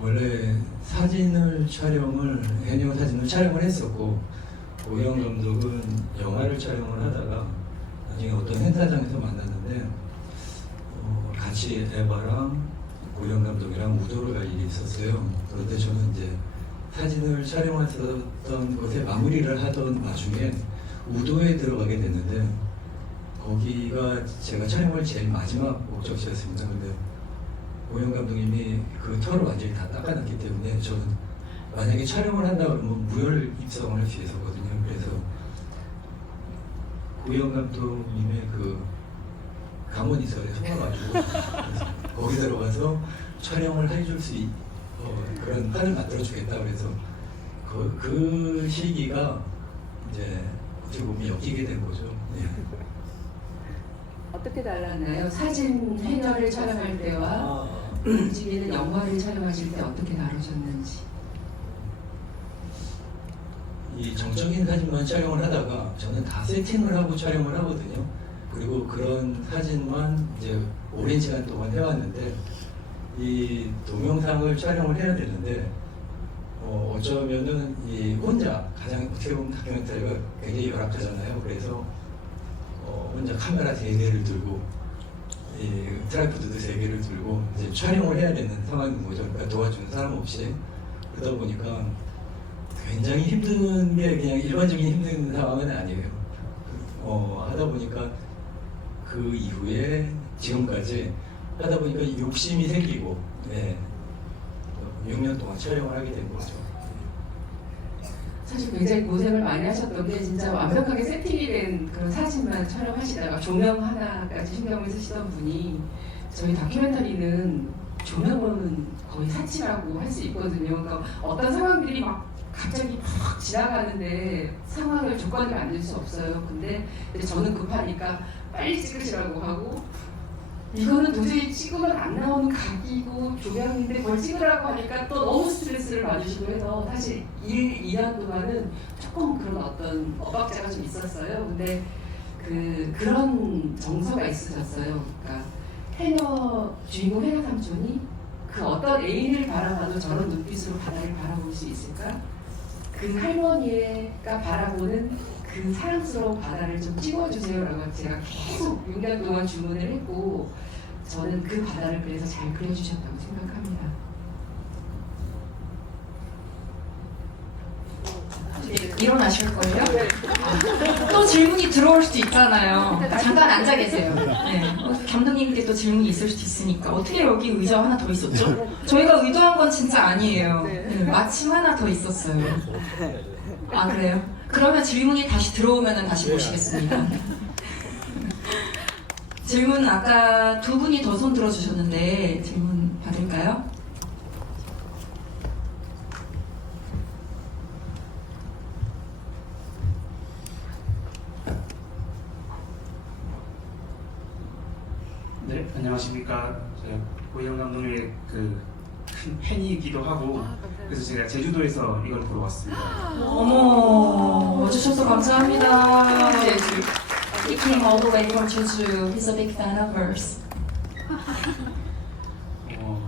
원래 해녀 사진을 촬영을 했었고, 오영 감독은 영화를 촬영을 하다가 나중에 어떤 행사장에서 만났는데 같이 에바랑 오영 감독이랑 우도를 갈 일이 있었어요. 그런데 저는 이제 사진을 촬영했었던 것에 마무리를 하던 와중에 우도에 들어가게 됐는데, 거기가 제가 촬영을 제일 마지막 목적지였습니다. 근데 오영 감독님이 그 털을 완전히 다 닦아놨기 때문에 저는 만약에 촬영을 한다 그러면 무혈 입성을 할 수 있었거든요. 그래서 오영 감독님의 그 강원이설에 속아가지고 거기 들어가서 촬영을 해줄 수 그런 판을 만들어주겠다 그래서 그 시기가 이제 어떻게 보면 엮이게 된 거죠. 네. 어떻게 달랐나요? 사진 해녀를 촬영할 때와 움직이는 영화를 촬영하실 때 어떻게 다루셨는지. 이 정적인 사진만 촬영을 하다가 저는 다 세팅을 하고 촬영을 하거든요. 그리고 그런 사진만 이제 오랜 시간 동안 해왔는데, 이 동영상을 촬영을 해야 되는데 어쩌면은 이 혼자 가장 어떻게 보면 다큐멘터리가 굉장히 열악하잖아요. 그래서 혼자 카메라 3대를 들고 이 트라이포드도 3개를 들고 이제 촬영을 해야 되는 상황인 거죠. 그러니까 도와주는 사람 없이. 그러다 보니까 굉장히 힘든 게 그냥 일반적인 힘든 상황은 아니에요. 하다 보니까 그 이후에 지금까지 하다 보니까 욕심이 생기고, 네, 6년 동안 촬영을 하게 된 거죠. 사실 굉장히 고생을 많이 하셨던 게, 진짜 완벽하게 세팅이 된 그런 사진만 촬영하시다가 조명 하나까지 신경을 쓰시던 분이, 저희 다큐멘터리는 조명은 거의 사치라고 할 수 있거든요. 그러니까 어떤 상황들이 막 갑자기 팍 지나가는데 상황을 조건을 만들 수 없어요. 근데 저는 급하니까 빨리 찍으시라고 하고, 이거는 도저히 찍으면 안 나오는 각이고 조명인데 뭘 찍으라고 하니까 또 너무 스트레스를 받으시고 해서 사실 2년 동안은 조금 그런 어떤 엇박자가 좀 있었어요. 근데 그런 정서가 있으셨어요. 그러니까 주인공 해녀 삼촌이 그 어떤 애인을 바라봐도 저런 눈빛으로 바다를 바라볼 수 있을까? 그 할머니가 바라보는 그 사랑스러운 바다를 좀 찍어주세요라고 제가 계속 6년 동안 주문을 했고, 저는 그 바다를 그래서 잘 그려주셨다고 생각합니다. 일어나실걸요? 또 질문이 들어올 수도 있잖아요. 잠깐 앉아 계세요. 네. 감독님께 또 질문이 있을 수도 있으니까. 어떻게 여기 의자 하나 더 있었죠? 저희가 의도한 건 진짜 아니에요. 네, 마침 하나 더 있었어요. 아, 그래요? 그러면 질문이 다시 들어오면 다시 보시겠습니다. 질문 아까 두 분이 더 손 들어주셨는데 질문 받을까요? 네, 안녕하십니까. 제가 오영 감독의 그 큰 팬이기도 하고, 그래서 제가 제주도에서 이걸 보러 왔습니다. 어머, 와주셔서 감사합니다. He came all the way from Jeju. He's a big fan of ours.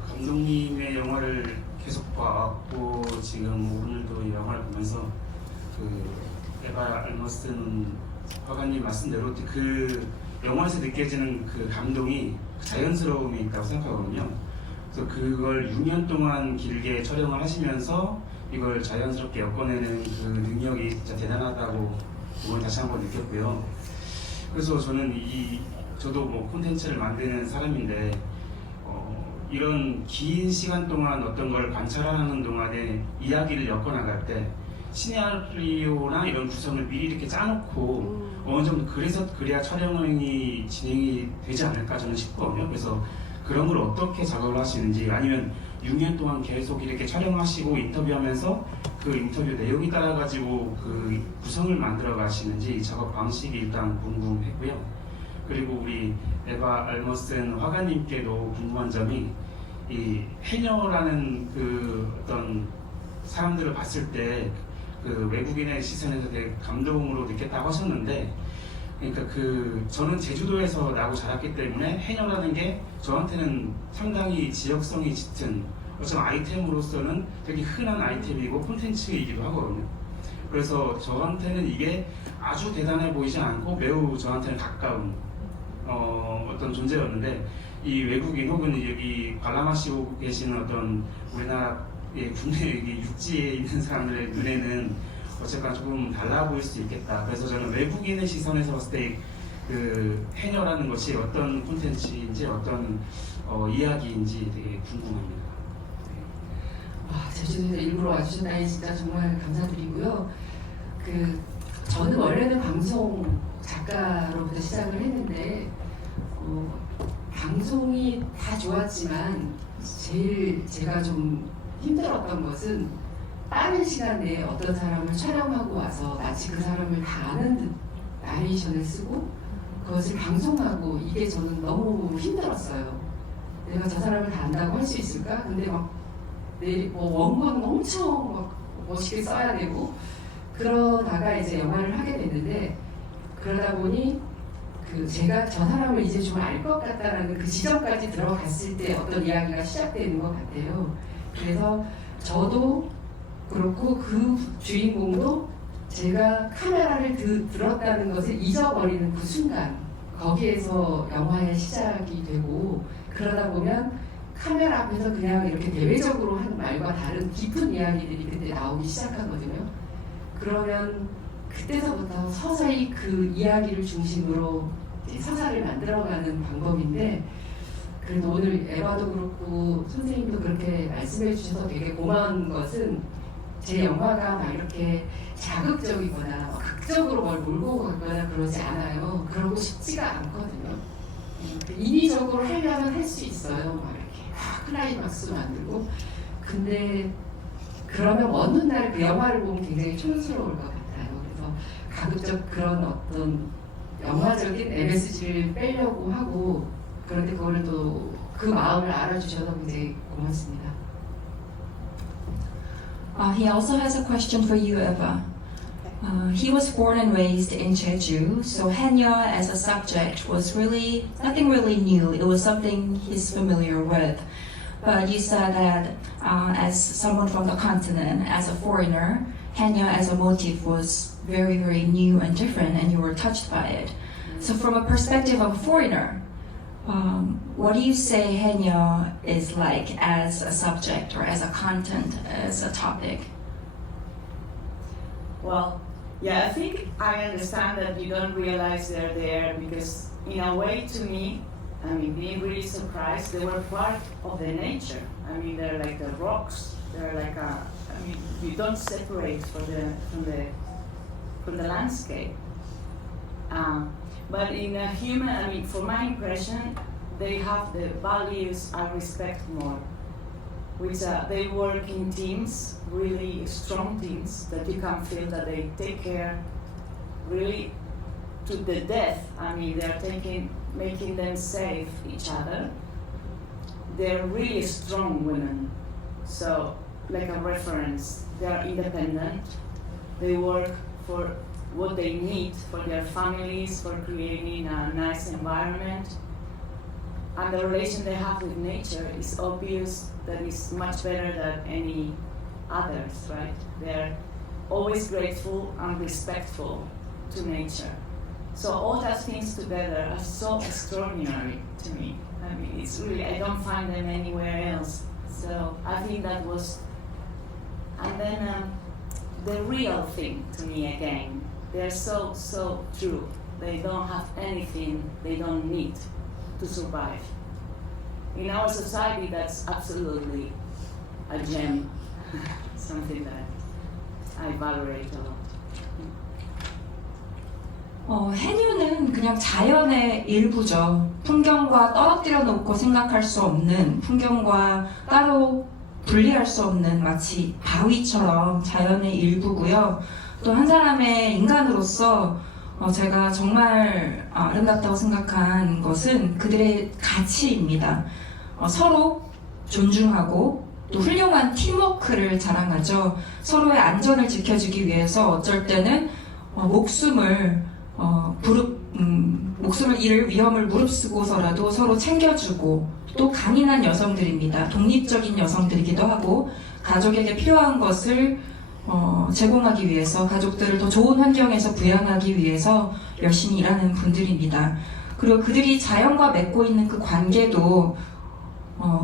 감독님의 영화를 계속 봐왔고, 지금 오늘도 이 영화를 보면서 그 에바 알머스튼 화가님 말씀대로 그 영화에서 느껴지는 그 감동이 자연스러움이 있다고 생각하거든요. 그래서 그걸 6년 동안 길게 촬영을 하시면서 이걸 자연스럽게 엮어내는 그 능력이 진짜 대단하다고 이번 다시 한번 느꼈고요. 그래서 저는 저도 뭐 콘텐츠를 만드는 사람인데 이런 긴 시간 동안 어떤 걸 관찰하는 동안에 이야기를 엮어나갈 때 시나리오나 이런 구성을 미리 이렇게 짜놓고 어느 정도 그래야 촬영이 진행이 되지 않을까 저는 싶거든요. 그래서 그런 걸 어떻게 작업을 하시는지, 아니면 6년 동안 계속 이렇게 촬영하시고 인터뷰하면서 그 인터뷰 내용에 따라 가지고 그 구성을 만들어 가시는지 이 작업 방식이 일단 궁금했고요. 그리고 우리 에바 알머슨 화가님께도 궁금한 점이 이 해녀라는 그 어떤 사람들을 봤을 때 그 외국인의 시선에서 되게 감동으로 느꼈다고 하셨는데, 그러니까 저는 제주도에서 나고 자랐기 때문에 해녀라는 게 저한테는 상당히 지역성이 짙은 어떤 아이템으로서는 되게 흔한 아이템이고 콘텐츠이기도 하거든요. 그래서 저한테는 이게 아주 대단해 보이지 않고 매우 저한테는 가까운 어떤 존재였는데, 이 외국인 혹은 여기 관람하시고 계시는 어떤 우리나라 국내 육지에 있는 사람들의 눈에는 어쨌거나 조금 달라 보일 수 있겠다. 그래서 저는 외국인의 시선에서 봤을 때 그 해녀라는 것이 어떤 콘텐츠인지 어떤 이야기인지 되게 궁금합니다. 제주도에서 일부러 와주셨다니 진짜 정말 감사드리고요. 저는 원래는 방송 작가로부터 시작을 했는데 방송이 다 좋았지만 제일 제가 좀 힘들었던 것은 빠른 시간 내에 어떤 사람을 촬영하고 와서 마치 그 사람을 다 아는 듯 나레이션을 쓰고 그것을 방송하고, 이게 저는 너무 힘들었어요. 내가 저 사람을 다 안다고 할 수 있을까? 근데 원고는 엄청 막 멋있게 써야 되고, 그러다가 이제 영화를 하게 됐는데, 그러다 보니 제가 저 사람을 이제 좀 알 것 같다라는 그 지점까지 들어갔을 때 어떤 이야기가 시작되는 것 같아요. 그래서 저도 그렇고 그 주인공도 제가 카메라를 들었다는 것을 잊어버리는 그 순간, 거기에서 영화의 시작이 되고, 그러다 보면 카메라 앞에서 그냥 이렇게 대외적으로 하는 말과 다른 깊은 이야기들이 그때 나오기 시작하거든요. 그러면 그때서부터 서서히 그 이야기를 중심으로 서사를 만들어가는 방법인데, 그래도 오늘 에바도 그렇고 선생님도 그렇게 말씀해 주셔서 되게 고마운 것은, 제 영화가 막 이렇게 자극적이거나 극적으로 뭘 몰고 가거나 그러지 않아요. 그러고 싶지가 않거든요. 인위적으로 하려면 할 수 있어요. 막 이렇게 클라이막스 만들고. 근데 그러면 어느 날 그 영화를 보면 굉장히 촌스러울 것 같아요. 그래서 가급적 그런 어떤 영화적인 MSG를 빼려고 하고, 그런데 그거를 또 그 마음을 알아주셔서 굉장히 고맙습니다. He also has a question for you, Eva. He was born and raised in Jeju, so Haenyeo as a subject was really nothing really new. It was something he's familiar with. But you said that as someone from the continent, as a foreigner, Haenyeo as a motif was very, very new and different, and you were touched by it. So from a perspective of a foreigner, what do you say Haenyeo is like as a subject or as a content, as a topic? Well, yeah, I think I understand that you don't realize they're there because, in a way, to me, I mean, being really surprised, they were part of the nature. I mean, they're like the rocks. They're like you don't separate from the landscape. But in a human, I mean, for my impression, they have the values I respect more, which they work in teams, really strong teams, that you can feel that they take care really to the death. I mean, they're making them save each other. They're really strong women. So, like a reference, they're independent. They work for what they need for their families, for creating a nice environment. And the relation they have with nature is obvious that is much better than any others, right? They're always grateful and respectful to nature. So all those things together are so extraordinary to me. I mean, it's really, I don't find them anywhere else. So I think that was, and then the real thing to me again, they're so true. They don't have anything they don't need to survive. In our society, that's absolutely a gem, something that I valorate a lot. 해녀는 그냥 자연의 일부죠. 풍경과 떨어뜨려 놓고 생각할 수 없는, 풍경과 따로 분리할 수 없는 마치 바위처럼 자연의 일부고요. 또 한 사람의 인간으로서 제가 정말 아름답다고 생각한 것은 그들의 가치입니다. 서로 존중하고 또 훌륭한 팀워크를 자랑하죠. 서로의 안전을 지켜주기 위해서 어쩔 때는 목숨을 잃을 위험을 무릅쓰고서라도 서로 챙겨주고, 또 강인한 여성들입니다. 독립적인 여성들이기도 하고, 가족에게 필요한 것을 제공하기 위해서, 가족들을 더 좋은 환경에서 부양하기 위해서 열심히 일하는 분들입니다. 그리고 그들이 자연과 맺고 있는 그 관계도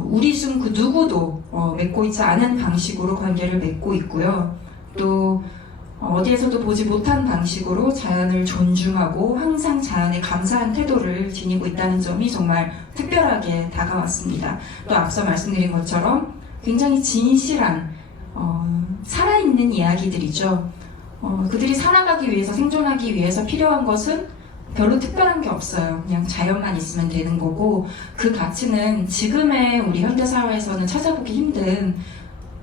우리 중 그 누구도 맺고 있지 않은 방식으로 관계를 맺고 있고요. 또 어디에서도 보지 못한 방식으로 자연을 존중하고 항상 자연에 감사한 태도를 지니고 있다는 점이 정말 특별하게 다가왔습니다. 또 앞서 말씀드린 것처럼 굉장히 진실한 살아있는 이야기들이죠. 그들이 살아가기 위해서, 생존하기 위해서 필요한 것은 별로 특별한 게 없어요. 그냥 자연만 있으면 되는 거고, 그 가치는 지금의 우리 현대사회에서는 찾아보기 힘든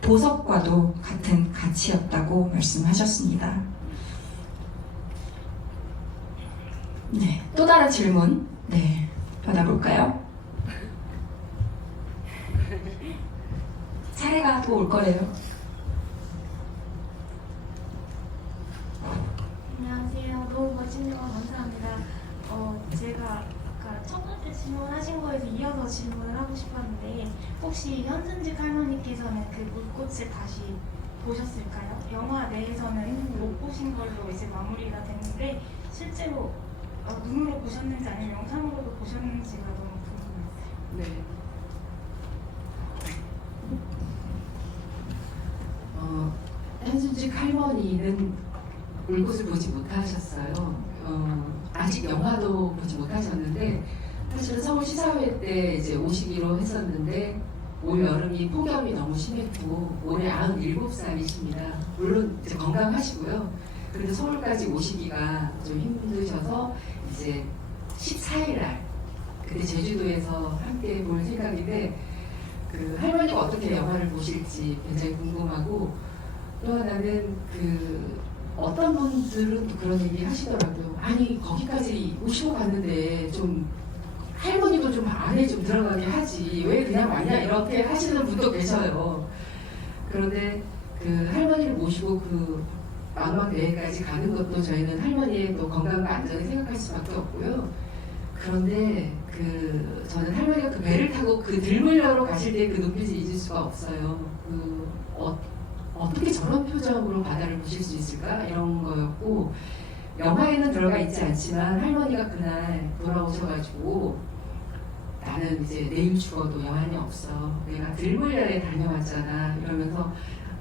보석과도 같은 가치였다고 말씀하셨습니다. 네, 또 다른 질문 받아볼까요? 차례가 또 올 거래요. 안녕하세요. 너무 멋진 영화 감사합니다. 제가 아까 첫 번째 질문하신 거에서 이어서 질문을 하고 싶었는데, 혹시 현승직 할머니께서는 그 물꽃을 다시 보셨을까요? 영화 내에서는 못 보신 걸로 이제 마무리가 됐는데, 실제로 눈으로 보셨는지 아니면 영상으로도 보셨는지가 너무 궁금했어요. 네. 현승직 할머니는 물꽃을 보지 못하셨어요. 아직 영화도 보지 못하셨는데, 사실은 서울시사회 때 이제 오시기로 했었는데 올 여름이 폭염이 너무 심했고 올해 97살이십니다. 물론 이제 건강하시고요. 그래도 서울까지 오시기가 좀 힘드셔서 이제 14일 날 그때 제주도에서 함께 볼 생각인데, 그 할머니가 어떻게 영화를 보실지 굉장히 궁금하고, 또 하나는 어떤 분들은 또 그런 얘기 하시더라고요. 아니 거기까지 오시고 갔는데 좀 할머니도 좀 안에 좀 들어가게 하지 왜 그냥 왔냐, 이렇게 하시는 분도 계셔요. 그런데 그 할머니를 모시고 그 망망대해까지 가는 것도 저희는 할머니의 또 건강과 안전을 생각할 수밖에 없고요. 그런데 저는 할머니가 그 배를 타고 그 들물려로 가실 때 그 눈빛을 잊을 수가 없어요. 어떻게 저런 표정으로 바다를 보실 수 있을까? 이런 거였고, 영화에는 들어가 있지 않지만 할머니가 그날 돌아오셔가지고 나는 이제 내일 죽어도 여한이 없어. 내가 들물려에 다녀왔잖아. 이러면서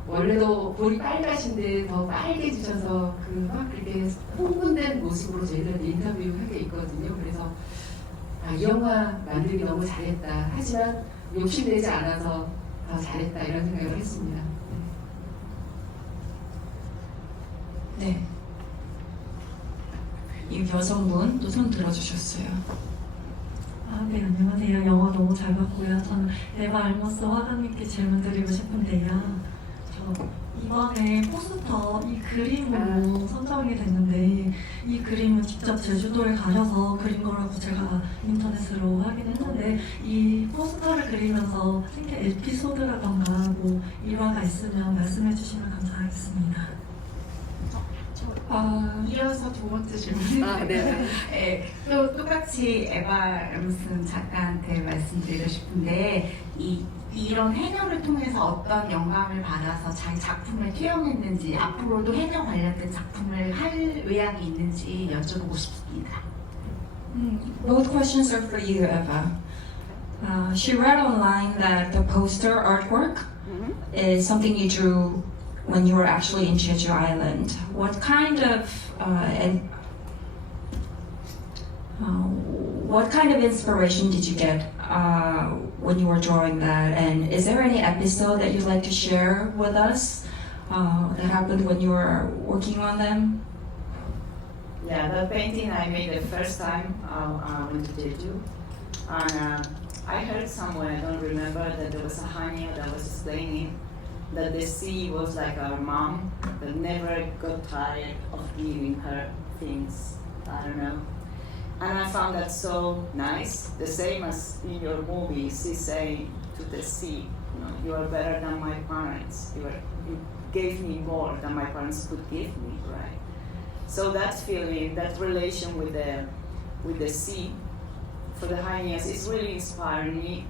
원래도 볼이 빨가신데 더 빨개지셔서 막 그렇게 흥분된 모습으로 저희들한테 인터뷰하게 있거든요. 그래서 이 영화 만들기 너무 잘했다. 하지만 욕심내지 않아서 더 잘했다. 이런 생각을 했습니다. 네. 이 여성분 또 손 들어주셨어요. 네, 안녕하세요. 영화 너무 잘 봤고요. 저는 에바 알머스 화가님께 질문 드리고 싶은데요. 저 이번에 포스터 이 그림으로 선정이 됐는데, 이 그림은 직접 제주도에 가셔서 그린 거라고 제가 인터넷으로 확인했는데, 이 포스터를 그리면서 생긴 에피소드라던가 뭐 일화가 있으면 말씀해 주시면 감사하겠습니다. 이어서 두 번째 질문. 네. 또 똑같이 에바 람슨 작가한테 말씀드리고 싶은데, 이 이런 해녀를 통해서 어떤 영감을 받아서 자기 작품을 투영했는지 앞으로도 해녀 관련된 작품을 할 의향이 있는지 여쭤보고 싶습니다. Both questions are for you, Eva. She read online that the poster artwork is something you drew when you were actually in Jeju Island. What kind of inspiration did you get when you were drawing that? And is there any episode that you'd like to share with us that happened when you were working on them? Yeah, that painting I made the first time I went to Jeju, and I heard somewhere, I don't remember, that there was a Hanya that was explaining that the sea was like our mom that never got tired of giving her things. I don't know. And I found that so nice, the same as in your movie, she say to the sea, you are better than my parents. You gave me more than my parents could give me, right? So that feeling, that relation with the sea, for the Hainas, is really inspiring me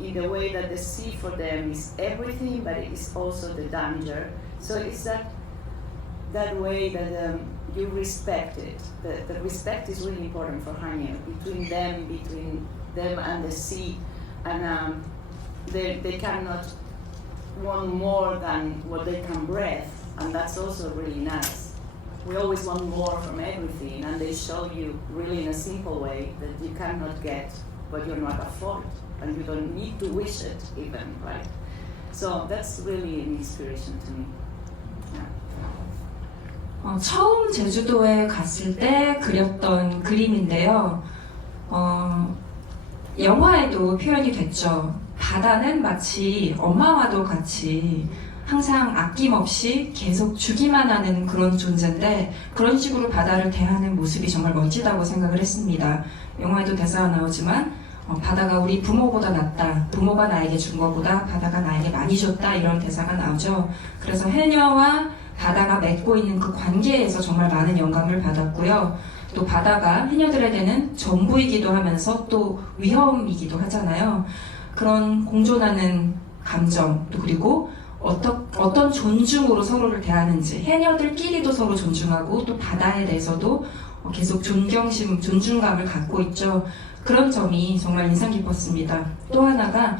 in the way that the sea for them is everything, but it is also the danger. So it's that way that you respect it. The respect is really important for Hanya, between them and the sea, and they cannot want more than what they can breathe, and that's also really nice. We always want more from everything, and they show you really in a simple way that you cannot get what you're not afford, and you don't need to wish it even, right? So that's really an inspiration to me. Yeah. 처음 제주도에 갔을 때 그렸던 그림인데요. 영화에도 표현이 됐죠. 바다는 마치 엄마와도 같이 항상 아낌없이 계속 주기만 하는 그런 존재인데, 그런 식으로 바다를 대하는 모습이 정말 멋지다고 생각을 했습니다. 영화에도 대사가 나오지만 바다가 우리 부모보다 낫다, 부모가 나에게 준 것보다 바다가 나에게 많이 줬다, 이런 대사가 나오죠. 그래서 해녀와 바다가 맺고 있는 그 관계에서 정말 많은 영감을 받았고요. 또 바다가 해녀들에게는 전부이기도 하면서 또 위험이기도 하잖아요. 그런 공존하는 감정, 또 그리고 어떤 존중으로 서로를 대하는지, 해녀들끼리도 서로 존중하고 또 바다에 대해서도 계속 존중감을 갖고 있죠. 그런 점이 정말 인상 깊었습니다. 또 하나가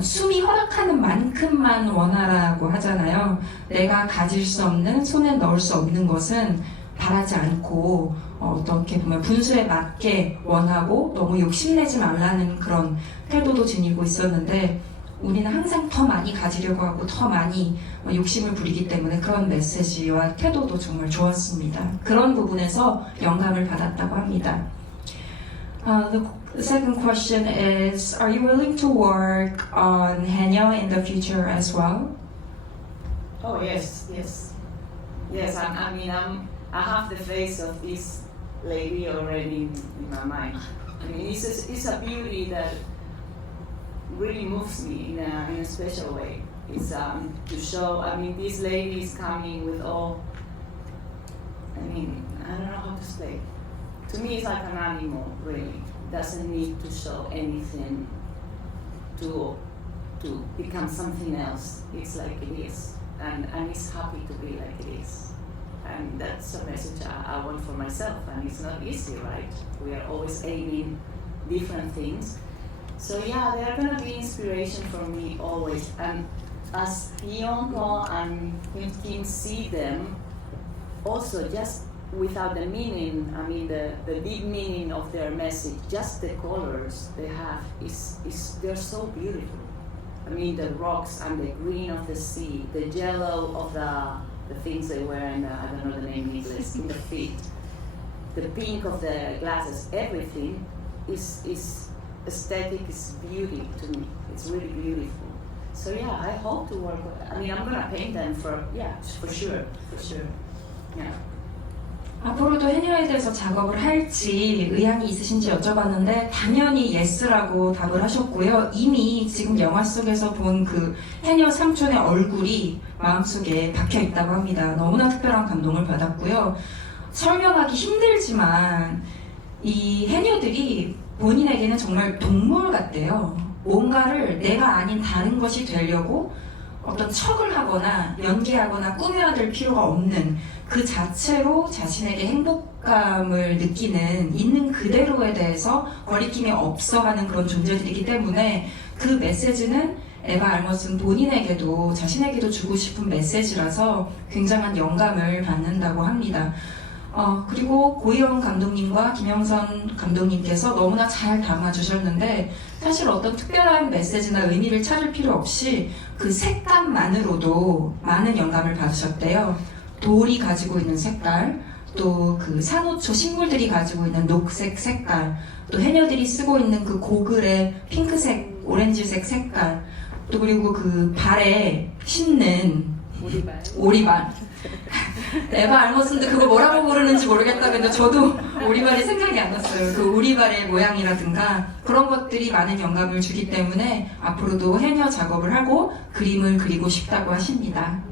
숨이 허락하는 만큼만 원하라고 하잖아요. 내가 가질 수 없는, 손에 넣을 수 없는 것은 바라지 않고 어떻게 보면 분수에 맞게 원하고 너무 욕심내지 말라는 그런 태도도 지니고 있었는데, 우리는 항상 더 많이 가지려고 하고 더 많이 욕심을 부리기 때문에 그런 메시지와 태도도 정말 좋았습니다. 그런 부분에서 영감을 받았다고 합니다. The second question is, are you willing to work on Haenyeo in the future as well? Oh yes. I have the face of this lady already in my mind. I mean, it's a beauty that really moves me in a special way. It's to show. I mean, this lady is coming with all. I don't know how to explain. To me, it's like an animal. Really, doesn't need to show anything to become something else. It's like it is, and it's happy to be like it is. And that's a message I want for myself. And it's not easy, right? We are always aiming different things. So yeah, they are gonna be inspiration for me always. And as Yonko and Kim see them, also just without the meaning, I mean the deep meaning of their message, just the colors they have they're so beautiful. I mean the rocks and the green of the sea, the yellow of the things they wear, and I don't know the name in English, in the feet, the pink of the glasses, everything is aesthetic, is beauty to me. It's really beautiful. So yeah, I hope to work with it. I mean, I'm gonna paint them for sure. Yeah. 앞으로도 해녀에 대해서 작업을 할지 의향이 있으신지 여쭤봤는데 당연히 예스라고 답을 하셨고요. 이미 지금 영화 속에서 본 그 해녀 삼촌의 얼굴이 마음속에 박혀 있다고 합니다. 너무나 특별한 감동을 받았고요. 설명하기 힘들지만 이 해녀들이 본인에게는 정말 동물 같대요. 뭔가를 내가 아닌 다른 것이 되려고 어떤 척을 하거나 연기하거나 꾸며야 될 필요가 없는 그 자체로 자신에게 행복감을 느끼는 있는 그대로에 대해서 거리낌이 없어가는 그런 존재들이기 때문에 그 메시지는 에바 알머스는 본인에게도 자신에게도 주고 싶은 메시지라서 굉장한 영감을 받는다고 합니다. 그리고 고희영 감독님과 김영선 감독님께서 너무나 잘 담아주셨는데 사실 어떤 특별한 메시지나 의미를 찾을 필요 없이 그 색감만으로도 많은 영감을 받으셨대요. 돌이 가지고 있는 색깔, 또 그 산호초 식물들이 가지고 있는 녹색 색깔, 또 해녀들이 쓰고 있는 그 고글의 핑크색, 오렌지색 색깔, 또 그리고 그 발에 신는 오리발. 에바 알머스인데 그거 뭐라고 부르는지 모르겠다. 근데 저도 오리발이 생각이 안 났어요. 그 오리발의 모양이라든가 그런 것들이 많은 영감을 주기 때문에 앞으로도 해녀 작업을 하고 그림을 그리고 싶다고 하십니다.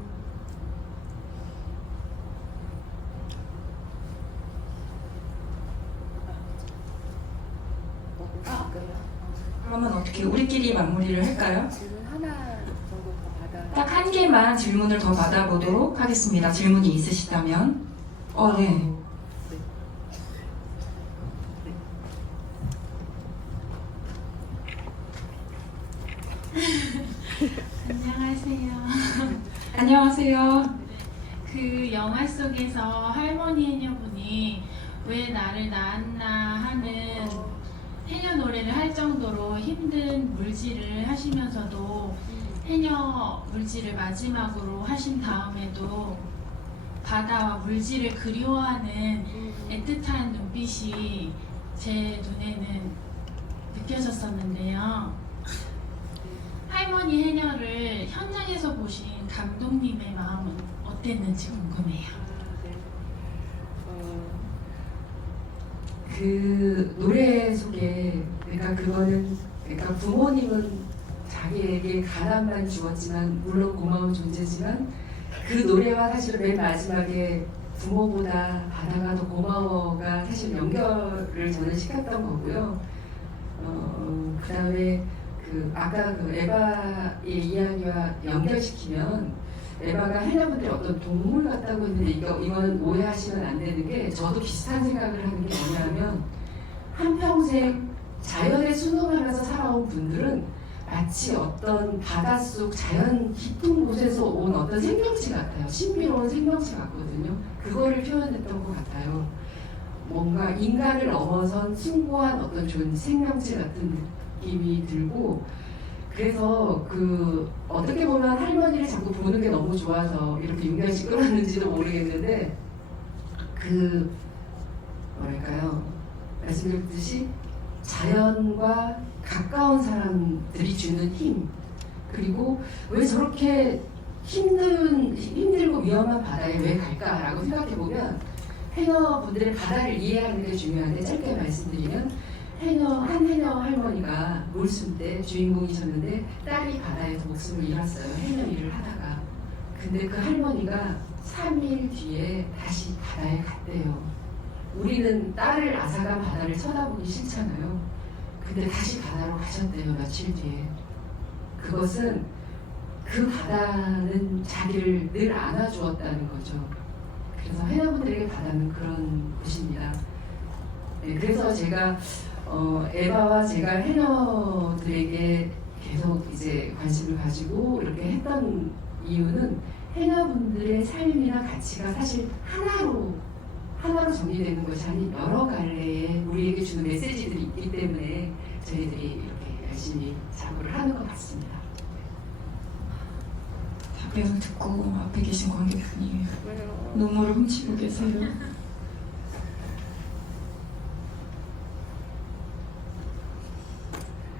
그러면 어떻게 우리끼리 마무리를 할까요? 질문 하나 정도 더 받아. 딱 한 개만 질문을 더 받아보도록 하겠습니다. 질문이 있으시다면. 네. 안녕하세요. 안녕하세요. 그 영화 속에서 할머니 해녀분이 왜 나를 낳았나 하는 해녀 노래를 할 정도로 힘든 물질을 하시면서도 해녀 물질을 마지막으로 하신 다음에도 바다와 물질을 그리워하는 애틋한 눈빛이 제 눈에는 느껴졌었는데요. 할머니 해녀를 현장에서 보신 감독님의 마음은 어땠는지 궁금해요. 그 노래 속에 그러니까 부모님은 자기에게 가난만 주었지만 물론 고마운 존재지만 그 노래와 사실은 맨 마지막에 부모보다 바다가 더 고마워가 사실 연결을 저는 시켰던 거고요. 그 다음에 아까 그 에바의 이야기와 연결시키면 에바가 해녀분들이 어떤 동물 같다고 했는데 이거는 오해하시면 안 되는 게 저도 비슷한 생각을 하는 게 뭐냐면 한평생 자연에 순응하면서 살아온 분들은 마치 어떤 바닷속 자연 깊은 곳에서 온 어떤 생명체 같아요. 신비로운 생명체 같거든요. 그거를 표현했던 것 같아요. 뭔가 인간을 넘어선 숭고한 어떤 생명체 같은 느낌이 들고 그래서 어떻게 보면 할머니를 자꾸 보는 게 너무 좋아서 이렇게 용량씩 끌었는지도 모르겠는데 뭐랄까요 말씀드렸듯이 자연과 가까운 사람들이 주는 힘 그리고 왜 저렇게 힘들고 위험한 바다에 왜 갈까라고 생각해보면 해녀분들의 바다를 이해하는 게 중요한데 짧게 말씀드리면 한 해녀 할머니가 몰순 때 주인공이셨는데 딸이 바다에서 목숨을 잃었어요. 해녀 일을 하다가. 근데 그 할머니가 3일 뒤에 다시 바다에 갔대요. 우리는 딸을 앗아간 바다를 쳐다보기 싫잖아요. 근데 다시 바다로 가셨대요. 며칠 뒤에. 그것은 그 바다는 자기를 늘 안아주었다는 거죠. 그래서 해녀분들에게 바다는 그런 곳입니다. 네, 그래서 제가 에바와 제가 해녀들에게 계속 이제 관심을 가지고 이렇게 했던 이유는 해녀분들의 삶이나 가치가 사실 하나로 정리되는 것이 아닌 여러 갈래의 우리에게 주는 메시지들이 있기 때문에 저희들이 이렇게 열심히 작업을 하는 것 같습니다. 답변을 듣고 앞에 계신 관객분이 눈물을 훔치고 계세요.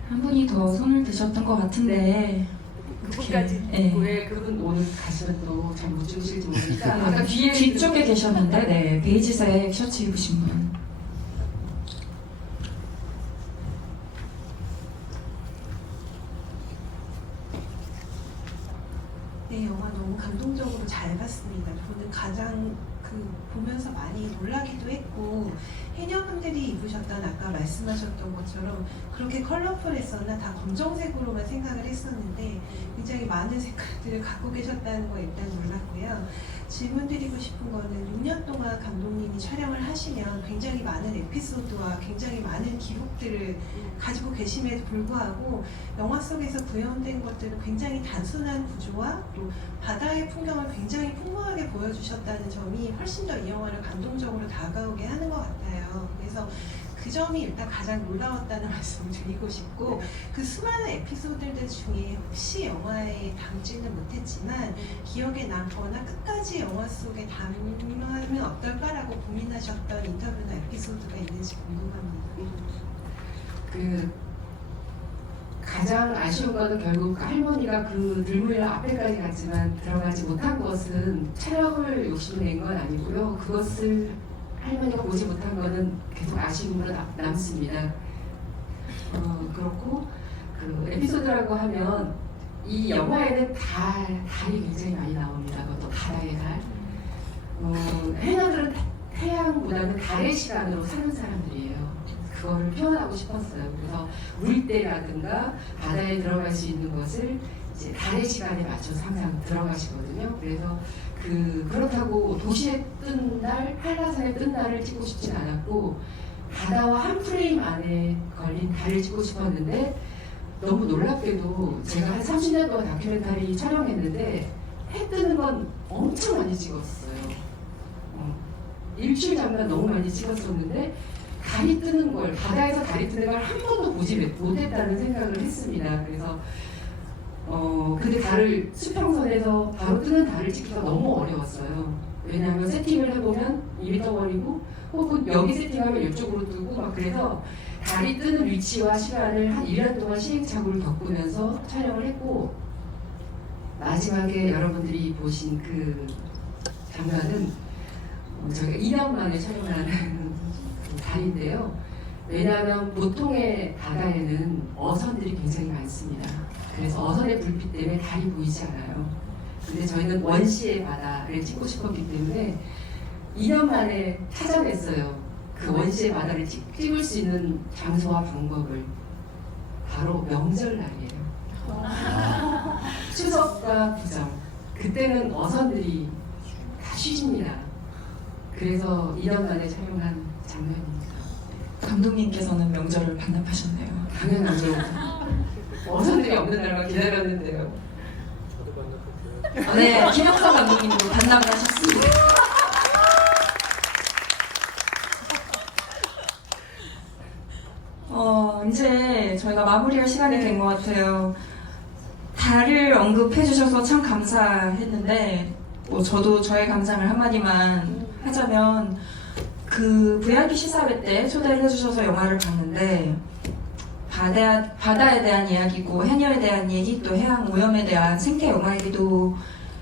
한 분이 더 손을 드셨던 것 같은데 그분까지 네. 왜 그분 오늘 가시면 또 잘 못 주실지 모르니까 아까 뒤에 뒤쪽에 계셨는데 네 베이지색 셔츠 입으신 분. 네, 영화 너무 감동적으로 잘 봤습니다. 저는 가장 보면서 많이 놀라기도 했고 해녀분들이 입으셨던 아까 말씀하셨던 것처럼 그렇게 컬러풀했었나 다 검정색으로만 생각을 했었는데 굉장히 많은 색깔들을 갖고 계셨다는 거 일단 놀랐고요. 질문드리고 싶은 거는 6년 동안 감독님이 촬영을 하시면 굉장히 많은 에피소드와 굉장히 많은 기록들을 가지고 계심에도 불구하고 영화 속에서 구현된 것들은 굉장히 단순한 구조와 또 바다의 풍경을 굉장히 풍부하게 보여주셨다는 점이 훨씬 더 이 영화를 감동적으로 다가오게 하는 것 같아요. 그래서 그 점이 일단 가장 놀라웠다는 말씀을 드리고 싶고 그 수많은 에피소드들 중에 혹시 영화에 담지는 못했지만 기억에 남거나 끝까지 영화 속에 담으면 어떨까라고 고민하셨던 인터뷰나 에피소드가 있는지 궁금합니다. 그 가장 아쉬운 거는 결국 할머니가 그 들물 앞에까지 갔지만 들어가지 못한 것은 촬영을 욕심낸 건 아니고요. 그것을 할머니가 보지 못한 거는 계속 아쉬움으로 남습니다. 그렇고 그 에피소드라고 하면 이 영화에는 달이 굉장히 많이 나옵니다. 그것도 바다의 달. 해녀들은 태양보다는 달의 시간으로 사는 사람들이에요. 그거를 표현하고 싶었어요. 그래서 물때라든가 바다에 들어갈 수 있는 것을 이제 달의 시간에 맞춰서 항상 들어가시거든요. 그래서 그렇다고 도시에 뜬 날, 한라산에 뜬 날을 찍고 싶진 않았고 바다와 한 프레임 안에 걸린 달을 찍고 싶었는데 너무 놀랍게도 제가 한 30년 동안 다큐멘터리 촬영했는데 해 뜨는 건 엄청 많이 찍었어요. 일주일 잠깐 너무 많이 찍었었는데 달이 뜨는 걸, 바다에서 달이 뜨는 걸 한 번도 보지 못했다는 생각을 했습니다. 그래서 근데 달을 수평선에서 바로 뜨는 달을 찍기가 너무 어려웠어요. 왜냐하면 세팅을 해보면 2m거리고 혹은 여기 세팅하면 이쪽으로 뜨고 막 그래서 달이 뜨는 위치와 시간을 한 1년 동안 시행착오를 겪으면서 촬영을 했고 마지막에 여러분들이 보신 그 장면은 저희가 2년 만에 촬영을 하는 달인데요. 왜냐하면 보통의 바다에는 어선들이 굉장히 많습니다. 그래서 어선의 불빛 때문에 달이 보이지 않아요. 근데 저희는 원시의 바다를 찍고 싶었기 때문에 2년 만에 찾아냈어요. 그 원시의 바다를 찍을 수 있는 장소와 방법을. 바로 명절날이에요. 추석과 구정. 그때는 어선들이 다 쉬십니다. 그래서 2년 만에 촬영한 장면입니다. 감독님께서는 명절을 반납하셨네요. 당연하죠. 어선들이 없는 날만 기다렸는데요. 네, 김영선 감독님도 반납을 하셨습니다. 이제 저희가 마무리할 시간이 된 것 같아요. 달을 언급해 주셔서 참 감사했는데 저도 저의 감상을 한마디만 하자면 그 VIP 시사회 때 초대를 해주셔서 영화를 봤는데 바다에 대한 이야기고 해녀에 대한 얘기 또 해양 오염에 대한 생태 영화이기도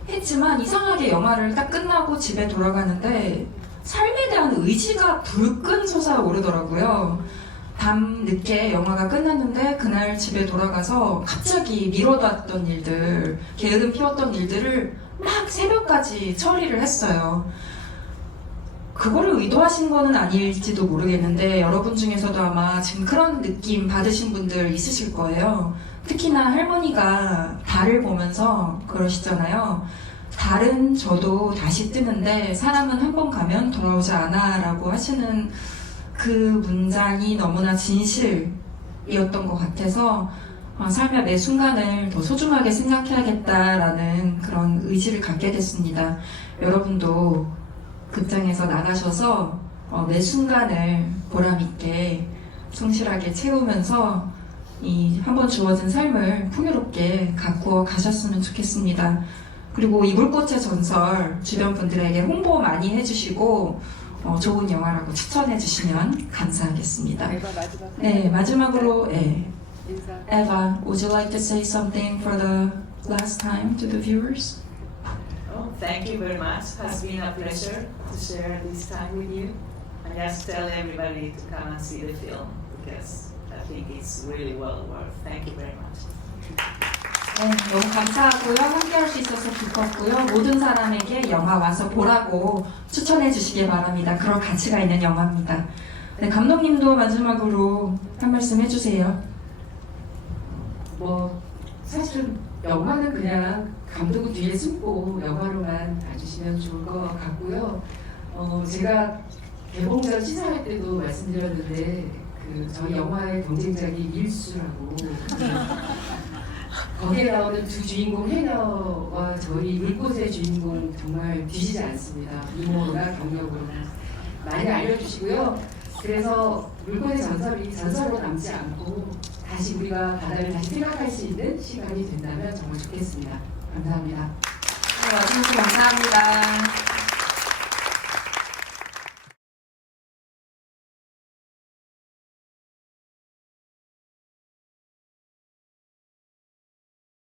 했지만 이상하게 영화를 딱 끝나고 집에 돌아가는데 삶에 대한 의지가 불끈 솟아오르더라고요. 밤 늦게 영화가 끝났는데 그날 집에 돌아가서 갑자기 미뤄뒀던 일들, 게으름 피웠던 일들을 막 새벽까지 처리를 했어요. 그거를 의도하신 거는 아닐지도 모르겠는데 여러분 중에서도 아마 지금 그런 느낌 받으신 분들 있으실 거예요. 특히나 할머니가 달을 보면서 그러시잖아요. 달은 저도 다시 뜨는데 사람은 한 번 가면 돌아오지 않아 라고 하시는 그 문장이 너무나 진실이었던 것 같아서 삶의 매 순간을 더 소중하게 생각해야겠다라는 그런 의지를 갖게 됐습니다. 여러분도 극장에서 나가셔서 매 순간을 보람있게 성실하게 채우면서 이 한번 주어진 삶을 풍요롭게 가꾸어 가셨으면 좋겠습니다. 그리고 이 물꽃의 전설 주변 분들에게 홍보 많이 해주시고 좋은 영화라고 추천해 주시면 감사하겠습니다. 네, 마지막으로 Eva, would you like to say something for the last time to the viewers? Oh, thank you very much. It has been a pleasure to share this time with you. And just tell everybody to come and see the film because I think it's really well worth. Thank you very much. 네, 너무 감사하고요. 함께할 수 있어서 기뻤고요. 모든 사람에게 영화 와서 보라고 추천해 주시기 바랍니다. 그런 가치가 있는 영화입니다. 네, 감독님도 마지막으로 한 말씀 해주세요. 뭐 사실은 영화는 그냥 감독은 뒤에 숨고 영화로만 봐주시면 좋을 것 같고요. 제가 개봉 전 시사회 때도 말씀드렸는데 저희 영화의 경쟁작이 밀수라고 거기에 나오는 두 주인공 해녀와 저희 물꽃의 주인공 정말 뒤지지 않습니다. 유머나 경력으로 많이 알려주시고요. 그래서 물꽃의 전설이 전설로 남지 않고 다시 우리가 바다를 다시 생각할 수 있는 시간이 된다면 정말 좋겠습니다. 감사합니다. 네, 와주셔서 감사합니다.